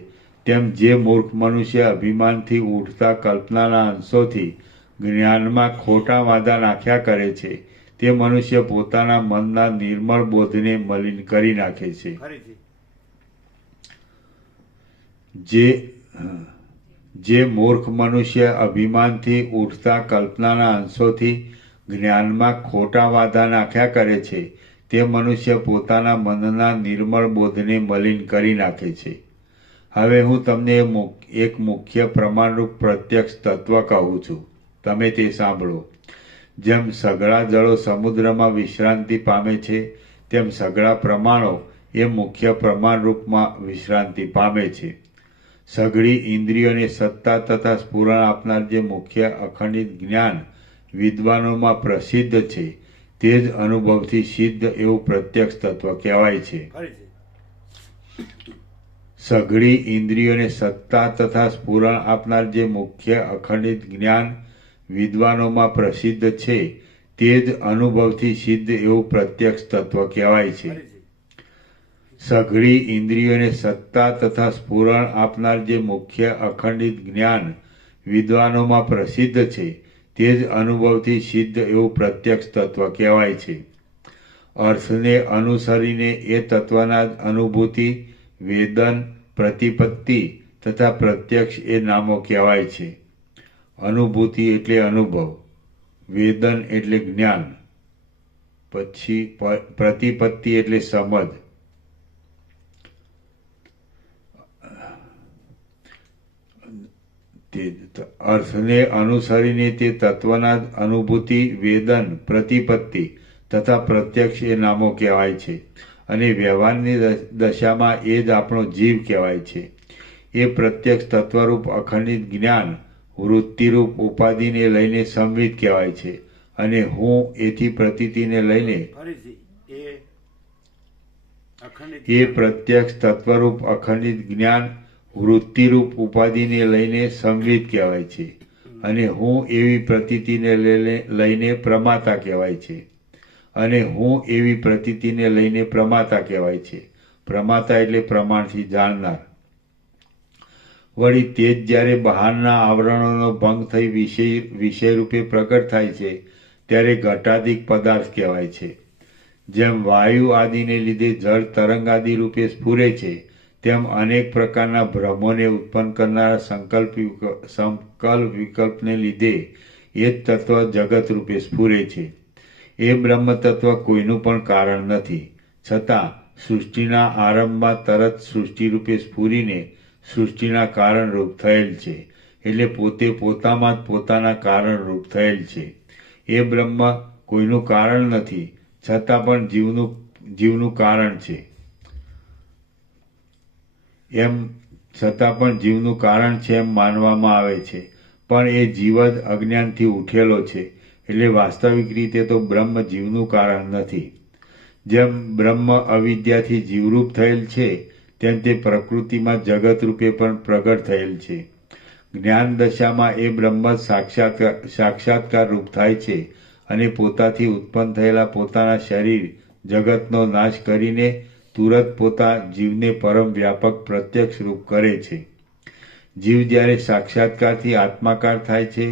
તેમ જે મૂર્ખ મનુષ્ય અભિમાનથી ઉડતા કલ્પનાના અંશોથી જ્ઞાનમાં ખોટા વાંધા નાખ્યા કરે છે તે મનુષ્ય પોતાના મનના નિર્મળ બોધને મલિન કરી નાખે છે. જે મૂર્ખ મનુષ્ય અભિમાનથી ઉઠતા કલ્પનાના અંશોથી જ્ઞાનમાં ખોટા વાંધા નાખ્યા કરે છે તે મનુષ્ય પોતાના મનના નિર્મળ બોધને મલિન કરી નાખે છે. હવે હું તમને એક મુખ્ય પ્રમાણરૂપ પ્રત્યક્ષ તત્વ કહું છું, તમે તે સાંભળો. જેમ સઘળા જળો સમુદ્રમાં વિશ્રાંતિ પામે છે, તેમ સઘળા પ્રમાણો એ મુખ્ય પ્રમાણરૂપમાં વિશ્રાંતિ પામે છે. સઘળી ઇન્દ્રિયોને સત્તા તથા સ્ફુરણ આપનાર જે મુખ્ય અખંડિત જ્ઞાન વિદ્વાનોમાં પ્રસિદ્ધ છે તે જ અનુભવથી સિદ્ધ એવું પ્રત્યક્ષ તત્વ કહેવાય છે. સઘળી ઇન્દ્રિયોને સત્તા તથા સ્ફુરણ આપનાર જે મુખ્ય અખંડિત જ્ઞાન વિદ્વાનોમાં પ્રસિદ્ધ છે તે જ અનુભવથી સિદ્ધ એવું પ્રત્યક્ષ તત્વ કહેવાય છે. સઘળી ઇન્દ્રિયોને સત્તા તથા સ્ફુરણ આપનાર જે મુખ્ય અખંડિત જ્ઞાન વિદ્વાનોમાં પ્રસિદ્ધ છે તે જ અનુભવથી સિદ્ધ એવું પ્રત્યક્ષ તત્વ કહેવાય છે. અર્થને અનુસરીને એ તત્વના જ અનુભૂતિ, વેદન, પ્રતિપત્તિ તથા પ્રત્યક્ષ એ નામો કહેવાય છે. અનુભૂતિ એટલે અનુભવ, વેદન એટલે જ્ઞાન, પછી પ્રતિપત્તિ એટલે સમજ, અર્થને અનુસરીને તે તત્વના જ અનુભૂતિ, વેદન, પ્રતિપત્તિ તથા પ્રત્યક્ષ એ નામો કહેવાય છે. અને વ્યવહારની દશામાં એ જ આપણો જીવ કહેવાય છે. એ પ્રત્યક્ષ તત્વરૂપ અખંડિત જ્ઞાન વૃત્તિરૂપ ઉપાધિને લઈને સંવિત કહેવાય છે અને હું એથી પ્રતીતિને લઈને એ પ્રત્યક્ષ તત્વરૂપ અખંડિત જ્ઞાન વૃત્તિરૂપ ઉપાધિને લઈને સંવિત કહેવાય છે અને હું એવી પ્રતીતિને લઈને પ્રમાતા કહેવાય છે. અને હું એવી પ્રતીતિને લઈને પ્રમાતા કહેવાય છે. પ્રમાતા એટલે પ્રમાણથી જાણનાર. વળી તે જ જ્યારે બહારના આવરણોનો ભંગ થઈ વિષય રૂપે પ્રગટ થાય છે ત્યારે ઘટાદિક પદાર્થ કહેવાય છે. જેમ વાયુ આદિને લીધે જળ તરંગ આદિ રૂપે સ્ફુરે છે, તેમ અનેક પ્રકારના ભ્રમોને ઉત્પન્ન કરનારા સંકલ્પ વિકલ્પને લીધે એ જ તત્વ જગત રૂપે સ્ફુરે છે. એ બ્રહ્મ તત્વ કોઈનું પણ કારણ નથી, છતાં સૃષ્ટિના આરંભમાં તરત સૃષ્ટિ રૂપે સ્ફુરીને સૃષ્ટિના કારણરૂપ થયેલ છે. એટલે પોતે પોતામાં જ પોતાના કારણરૂપ થયેલ છે. એ બ્રહ્મ કોઈનું કારણ નથી, છતાં પણ જીવનું કારણ છે. જીવનું કારણ છે એમ માનવામાં આવે છે. પણ એ જીવ જ અજ્ઞાનથી ઉઠેલો છે. એટલે વાસ્તવિક રીતે તો બ્રહ્મ જીવનું કારણ નથી. જેમ બ્રહ્મ અવિદ્યાથી જીવરૂપ થયેલ છે, તેમ તે પ્રકૃતિમાં જગત રૂપે પણ પ્રગટ થયેલ છે. જ્ઞાન દશામાં એ બ્રહ્મ સાક્ષાત્કાર રૂપ થાય છે અને પોતાથી ઉત્પન્ન થયેલા પોતાના શરીર જગતનો નાશ કરીને તુરત પોતા જીવને પરમ વ્યાપક પ્રત્યક્ષ રૂપ કરે છે. જીવ જ્યારે સાક્ષાત્કારથી આત્માકાર થાય છે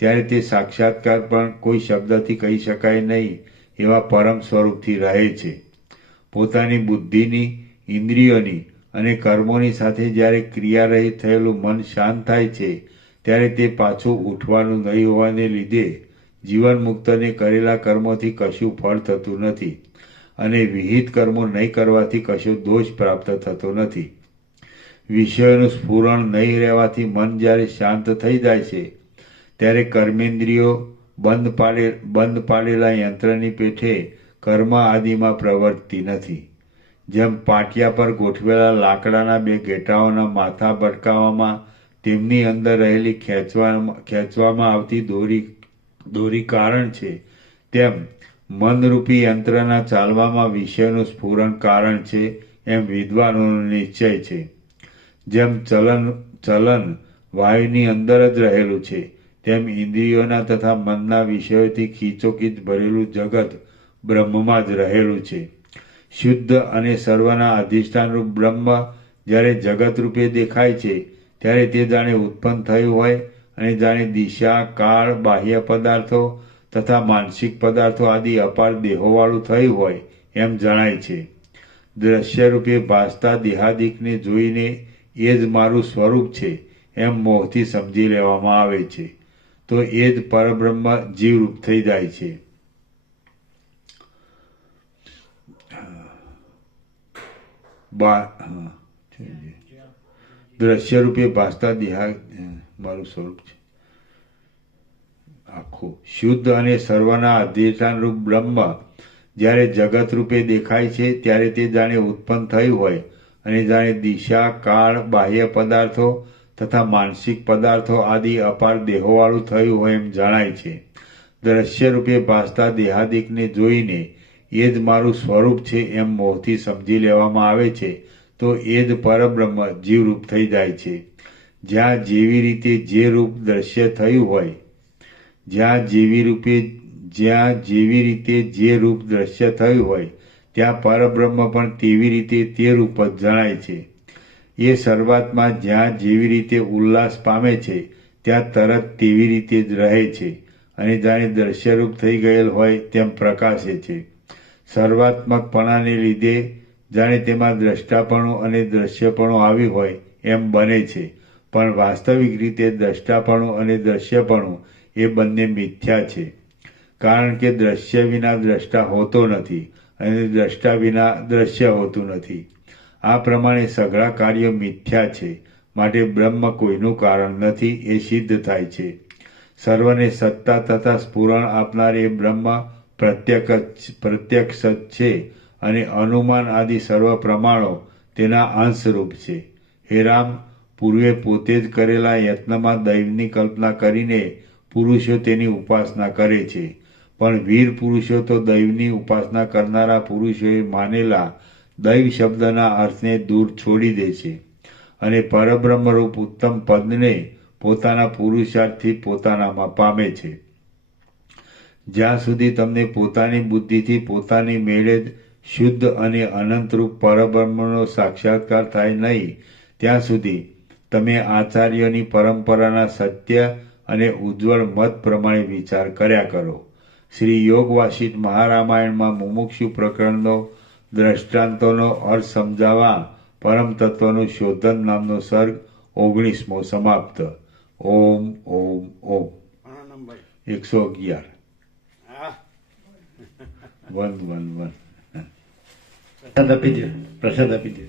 ત્યારે તે સાક્ષાત્કાર પણ કોઈ શબ્દથી કહી શકાય નહીં એવા પરમ સ્વરૂપથી રહે છે. પોતાની બુદ્ધિની, ઇન્દ્રિયોની અને કર્મોની સાથે જ્યારે ક્રિયારહિત થયેલું મન શાંત થાય છે ત્યારે તે પાછું ઉઠવાનું નહીં હોવાને લીધે જીવન મુક્તને કરેલા કર્મોથી કશું ફળ થતું નથી અને વિહિત કર્મો નહીં કરવાથી કશો દોષ પ્રાપ્ત થતો નથી. વિષયોનું સ્ફુરણ નહીં રહેવાથી મન જ્યારે શાંત થઈ જાય છે ત્યારે કર્મેન્દ્રિયો બંધ પાડેલા યંત્રની પેઠે કર્મ આદિમાં પ્રવર્તતી નથી. જેમ પાટિયા પર ગોઠવેલા લાકડાના બે ઘેટાઓના માથા ભટકાવવામાં તેમની અંદર રહેલી ખેંચવામાં આવતી દોરી કારણ છે, તેમ મનરૂપી યંત્રના ચાલવામાં વિષયનું સ્ફુરણ કારણ છે એમ વિદ્વાનોનો નિશ્ચય છે. જેમ ચલન વાયુની અંદર જ રહેલું છે, તેમ ઇન્દ્રિયોના તથા મનના વિષયોથી ખીચોખીચ ભરેલું જગત બ્રહ્મમાં જ રહેલું છે. શુદ્ધ અને સર્વના અધિષ્ઠાનરૂપ બ્રહ્મ જ્યારે જગત રૂપે દેખાય છે ત્યારે તે જાણે ઉત્પન્ન થયું હોય અને જાણે દિશા, કાળ, બાહ્ય પદાર્થો તથા માનસિક પદાર્થો આદિ અપાર દેહોવાળું થયું હોય એમ જણાય છે. દ્રશ્ય રૂપે ભાસતા દેહાદિકને જોઈને એ જ મારું સ્વરૂપ છે એમ મોહથી સમજી લેવામાં આવે છે, તો એ જ પરબ્રહ્મ જીવરૂપ થઈ જાય છે. દ્રશ્ય રૂપે ભાસતા દેહા મારું સ્વરૂપ છે. આખું શુદ્ધ અને સર્વના અધિષ્ઠાન રૂપ બ્રહ્મ જ્યારે જગત રૂપે દેખાય છે ત્યારે તે જાણે ઉત્પન્ન થયું હોય અને જાણે દિશા, કાળ, બાહ્ય પદાર્થો તથા માનસિક પદાર્થો આદિ અપાર દેહોવાળું થયું હોય એમ જણાય છે. દ્રશ્ય રૂપે ભાસતા દેહાદિકને જોઈને એ જ મારું સ્વરૂપ છે એમ મોહથી સમજી લેવામાં આવે છે, તો એ જ પરબ્રહ્મ જીવરૂપ થઈ જાય છે. જ્યાં જેવી રીતે જે રૂપ દ્રશ્ય થયું હોય, જ્યાં જેવી રીતે જે રૂપ દ્રશ્ય થયું હોય ત્યાં પરબ્રહ્મ પણ તેવી રીતે તે રૂપ જ જણાય છે. એ શરૂઆતમાં જ્યાં જેવી રીતે ઉલ્લાસ પામે છે ત્યાં તરત તેવી રીતે જ રહે છે અને જાણે દ્રશ્યરૂપ થઈ ગયેલ હોય તેમ પ્રકાશે છે. સર્વાત્મકપણાને લીધે જાણે તેમાં દ્રષ્ટાપણું અને દ્રશ્યપણું આવ્યું હોય એમ બને છે, પણ વાસ્તવિક રીતે દ્રષ્ટાપણું અને દ્રશ્યપણું એ બંને મિથ્યા છે. કારણ કે દ્રશ્ય વિના દ્રષ્ટા હોતો નથી અને દ્રષ્ટા વિના દ્રશ્ય હોતું નથી. આ પ્રમાણે સઘળા કાર્યો મિથ્યા છે, માટે બ્રહ્મ કોઈનું કારણ નથી એ સિદ્ધ થાય છે. સર્વને સત્તા તથા સ્ફુરણ આપનાર એ બ્રહ્મ પ્રત્યક્ષ જ છે અને અનુમાન આદિ સર્વ પ્રમાણો તેના અંશરૂપ છે. હે રામ, પૂર્વે પોતે જ કરેલા યત્નમાં દૈવની કલ્પના કરીને પુરુષો તેની ઉપાસના કરે છે, પણ વીર પુરુષો તો દૈવની ઉપાસના કરનારા પુરુષોએ માનેલા દૈવ શબ્દના અર્થને દૂર છોડી દે છે અને પરબ્રહ્મરૂપ ઉત્તમ પદને પોતાના પુરુષાર્થથી પોતાનામાં પામે છે. જ્યાં સુધી તમને પોતાની બુદ્ધિથી પોતાની મેળે જ શુદ્ધ અને અનંતરૂપ પરબ્રહ્મનો સાક્ષાત્કાર થાય નહીં, ત્યાં સુધી તમે આચાર્યોની પરંપરાના સત્ય અને ઉજ્જવળ મત પ્રમાણે વિચાર કર્યા કરો. શ્રી યોગ વાસિષ્ઠ મહારામાયણમાં મુમુક્ષુ પ્રકરણનો દ્રષ્ટાંતોનો અર્થ સમજાવવા પરમ તત્વનું શોધન નામનો સર્ગ 19મો સમાપ્ત. ઓમ ઓમ ઓમ. 111. હા 111. પ્રસાદ આપી દો, પ્રસાદ આપી દો.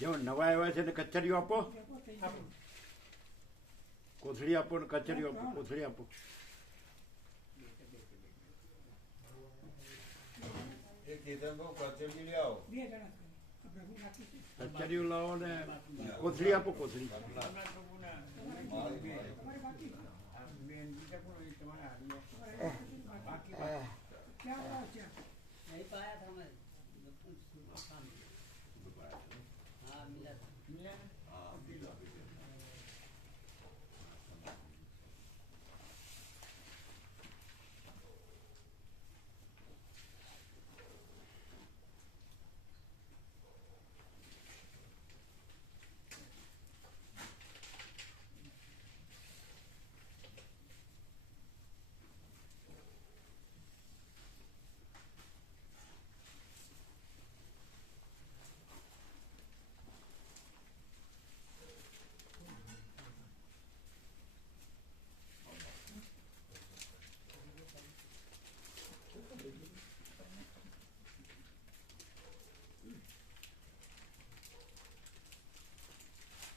જેઓ નવા આવ્યા છે ને કચેરીઓ આપો, કોથળી આપો ને કચેરીઓ આપો, કોથળી આપો. કચેરીઓ લાવો ને કોથળી આપો, કોથળી.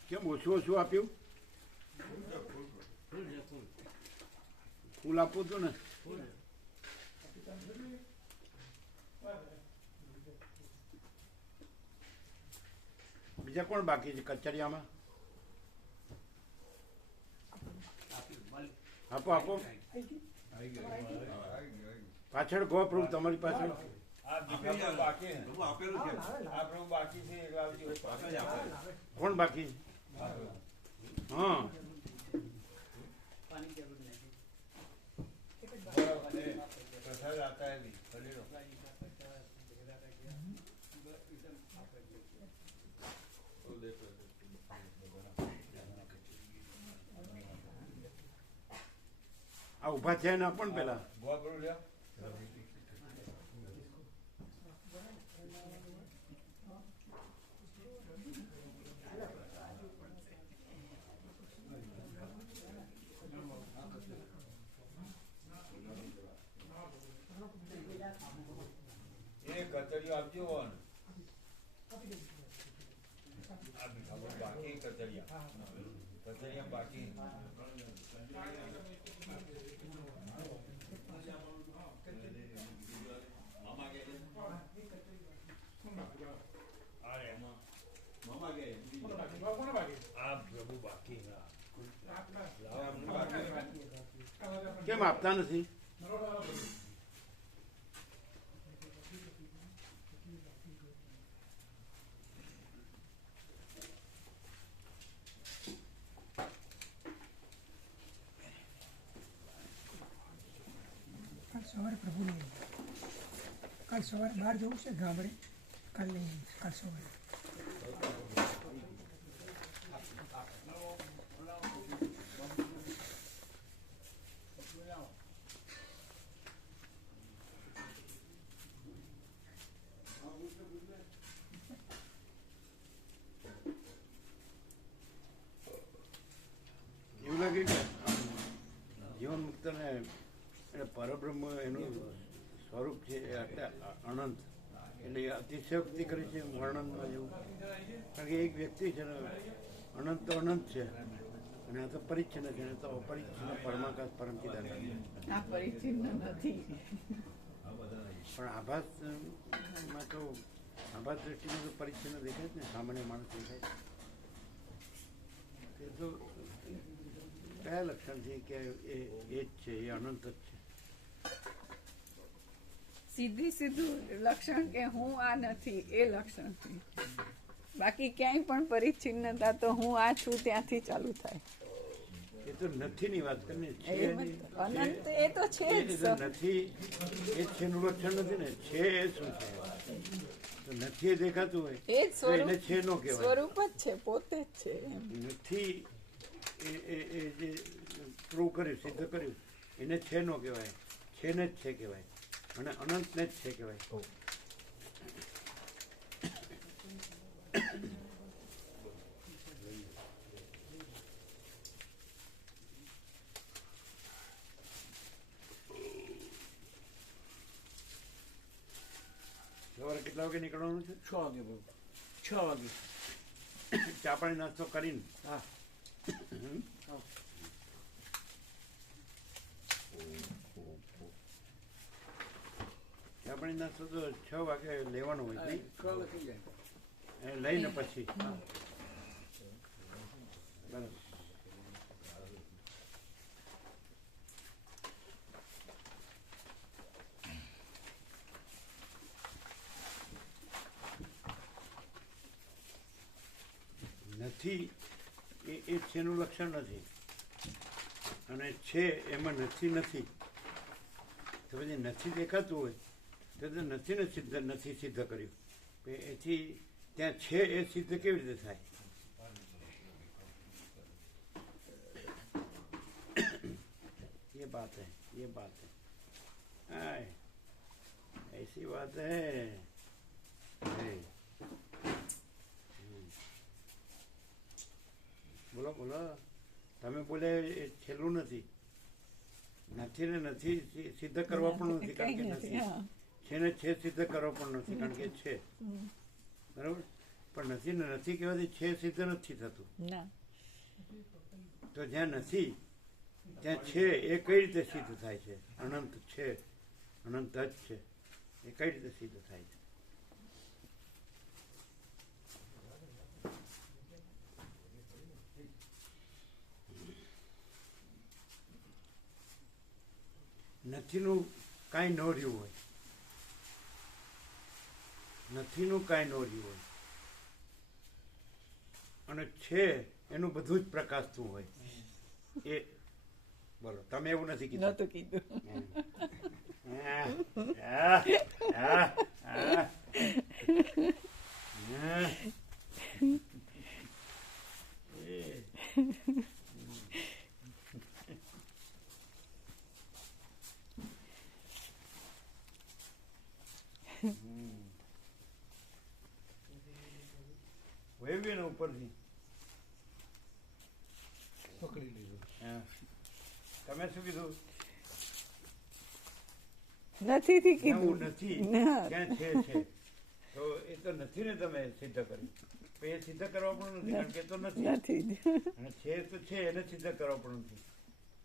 કેમ ઓછું ઓછું આપ્યું? ફૂલ આપવું હતું ને. બીજા કોણ બાકી છે કચરિયામાં? આપો આપો. પાછળ ગો પ્રભુ, તમારી પાછળ કોણ બાકી? હા प्रसाद आता है भी આ ઉભા છે ને પણ પેલા कचरियों आपजो बाकी कचरिया बाकी કેમ આપતા નથી? સવારે પ્રભુને કાલ સવારે બહાર જવું છે ગામડે, કાલ સવારે. એવું લાગે કે જીવન મુક્તને એટલે પરબ્રહ્મ એનું સ્વરૂપ છે એ અનંત એટલે એ અતિશયોક્તિ કરી છે વર્ણનમાં જેવું. કારણ કે એક વ્યક્તિ છે ને અનંત તો અનંત છે અને આ તો પરિચ્છિન્ન છે ને તો અપરિચ્છિન્ન પરમાકાશ પરમચિદાન. આ પરિચિન્ન નથી. પણ આભાસમાં તો આભાસ દ્રષ્ટિમાં તો પરિચ્છિન્ન દેખાય જ ને, સામાન્ય માણસ દેખાય. એ તો કયા લક્ષણ છે કે એ જ છે, એ અનંત જ છે. સીધું લક્ષણ કે હું આ નથી એ લક્ષણ છે. બાકી ક્યાંય પણ પરિચ્છિન્નતા તો હું આ છું ત્યાંથી ચાલુ થાય. એ તો નથી ની વાત કરીને છે અનંત એ તો છે જ. નથી એ છે નું લક્ષણ નથી ને, છે એ શું છે? તો નથી એ દેખાતું હોય એ જ તો એને છે નો કહેવાય. સ્વરૂપ જ છે, પોતે જ છે. નથી એ જે પ્રૂવ કર્યું, સિદ્ધ કર્યું, એને છે નો કહેવાય, છે ને જ છે કહેવાય અને અનંતને જ છે કહેવાય. સવારે કેટલા વાગે નીકળવાનું છે? 6 વાગે બહુ 6 વાગે. ચા પાણી નાસ્તો કરીને? હા. ચા પાણી નાસ્તો તો 6 વાગે લેવાનો હોય નહીં? 6 વાગે થઈ જાય. એ લઈને પછી બરાબર. નથી એ છેનું લક્ષણ નથી અને છે એમાં નથી નથી. તો પછી નથી દેખાતું હોય તો નથી ને નથી સિદ્ધ કર્યું. એથી ત્યાં છે એ સિદ્ધ કેવી રીતે થાય? ये बात है. आए, ऐसी बात है. બોલો તમે બોલે એ છેલ્લું નથી. નથી ને નથી સિદ્ધ કરવા પણ નથી કારણ કે નથી. છે ને છે સિદ્ધ કરવા પણ નથી કારણ કે છે. બરાબર. પણ નથી ને નથી કહેવાથી છે સિદ્ધ નથી થતું. તો જ્યાં નથી ત્યાં છે એ કઈ રીતે સિદ્ધ થાય છે? અનંત છે, અનંત જ છે, એ કઈ રીતે સિદ્ધ થાય છે? નથીનું કાંઈ ન રહ્યું હોય, નથીનું કાંઈ ન રહ્યું હોય અને છે એનું બધું જ પ્રકાશતું હોય. એ બોલો, તમે એવું નથી કીધું? નહોતું કીધું. વહેવી ને ઉપરથી પકડી લીધું. તમે શું કીધું? નથી હું કીધું. નથી ક્યાં છે તો એ તો નથી ને તમે સિદ્ધ કર્યું. એ સિદ્ધ કરવા પણ નથી કારણ કે તો નથી અને છે તો છે એને સિદ્ધ કરવા પણ નથી.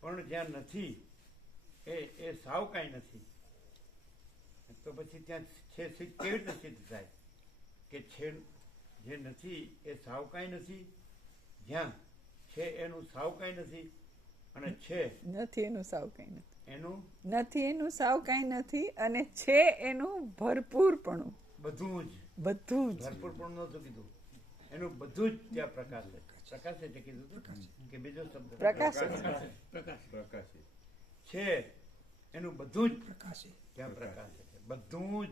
પણ જ્યાં નથી એ સાવ કાંઈ નથી તો પછી ત્યાં છે કેવી રીતે સિદ્ધ થાય કે છે જે નથી એ સાવ કાંઈ નથી, જ્યાં છે એનું સાવ કાંઈ નથી અને છે નથી એનું સાવ કઈ નથી. એનું નથી એનું સાવ કઈ નથી અને છે એનું ભરપૂરપણું. બધું જ ભરપૂરપણું નહોતું કીધું, એનું બધું જ ત્યાં પ્રકાશ છે. પ્રકાશ એટલે કીધું હતું કે બીજો શબ્દ પ્રકાશ છે એનું બધું જ પ્રકાશે ત્યાં પ્રકાશ છે. બધું જ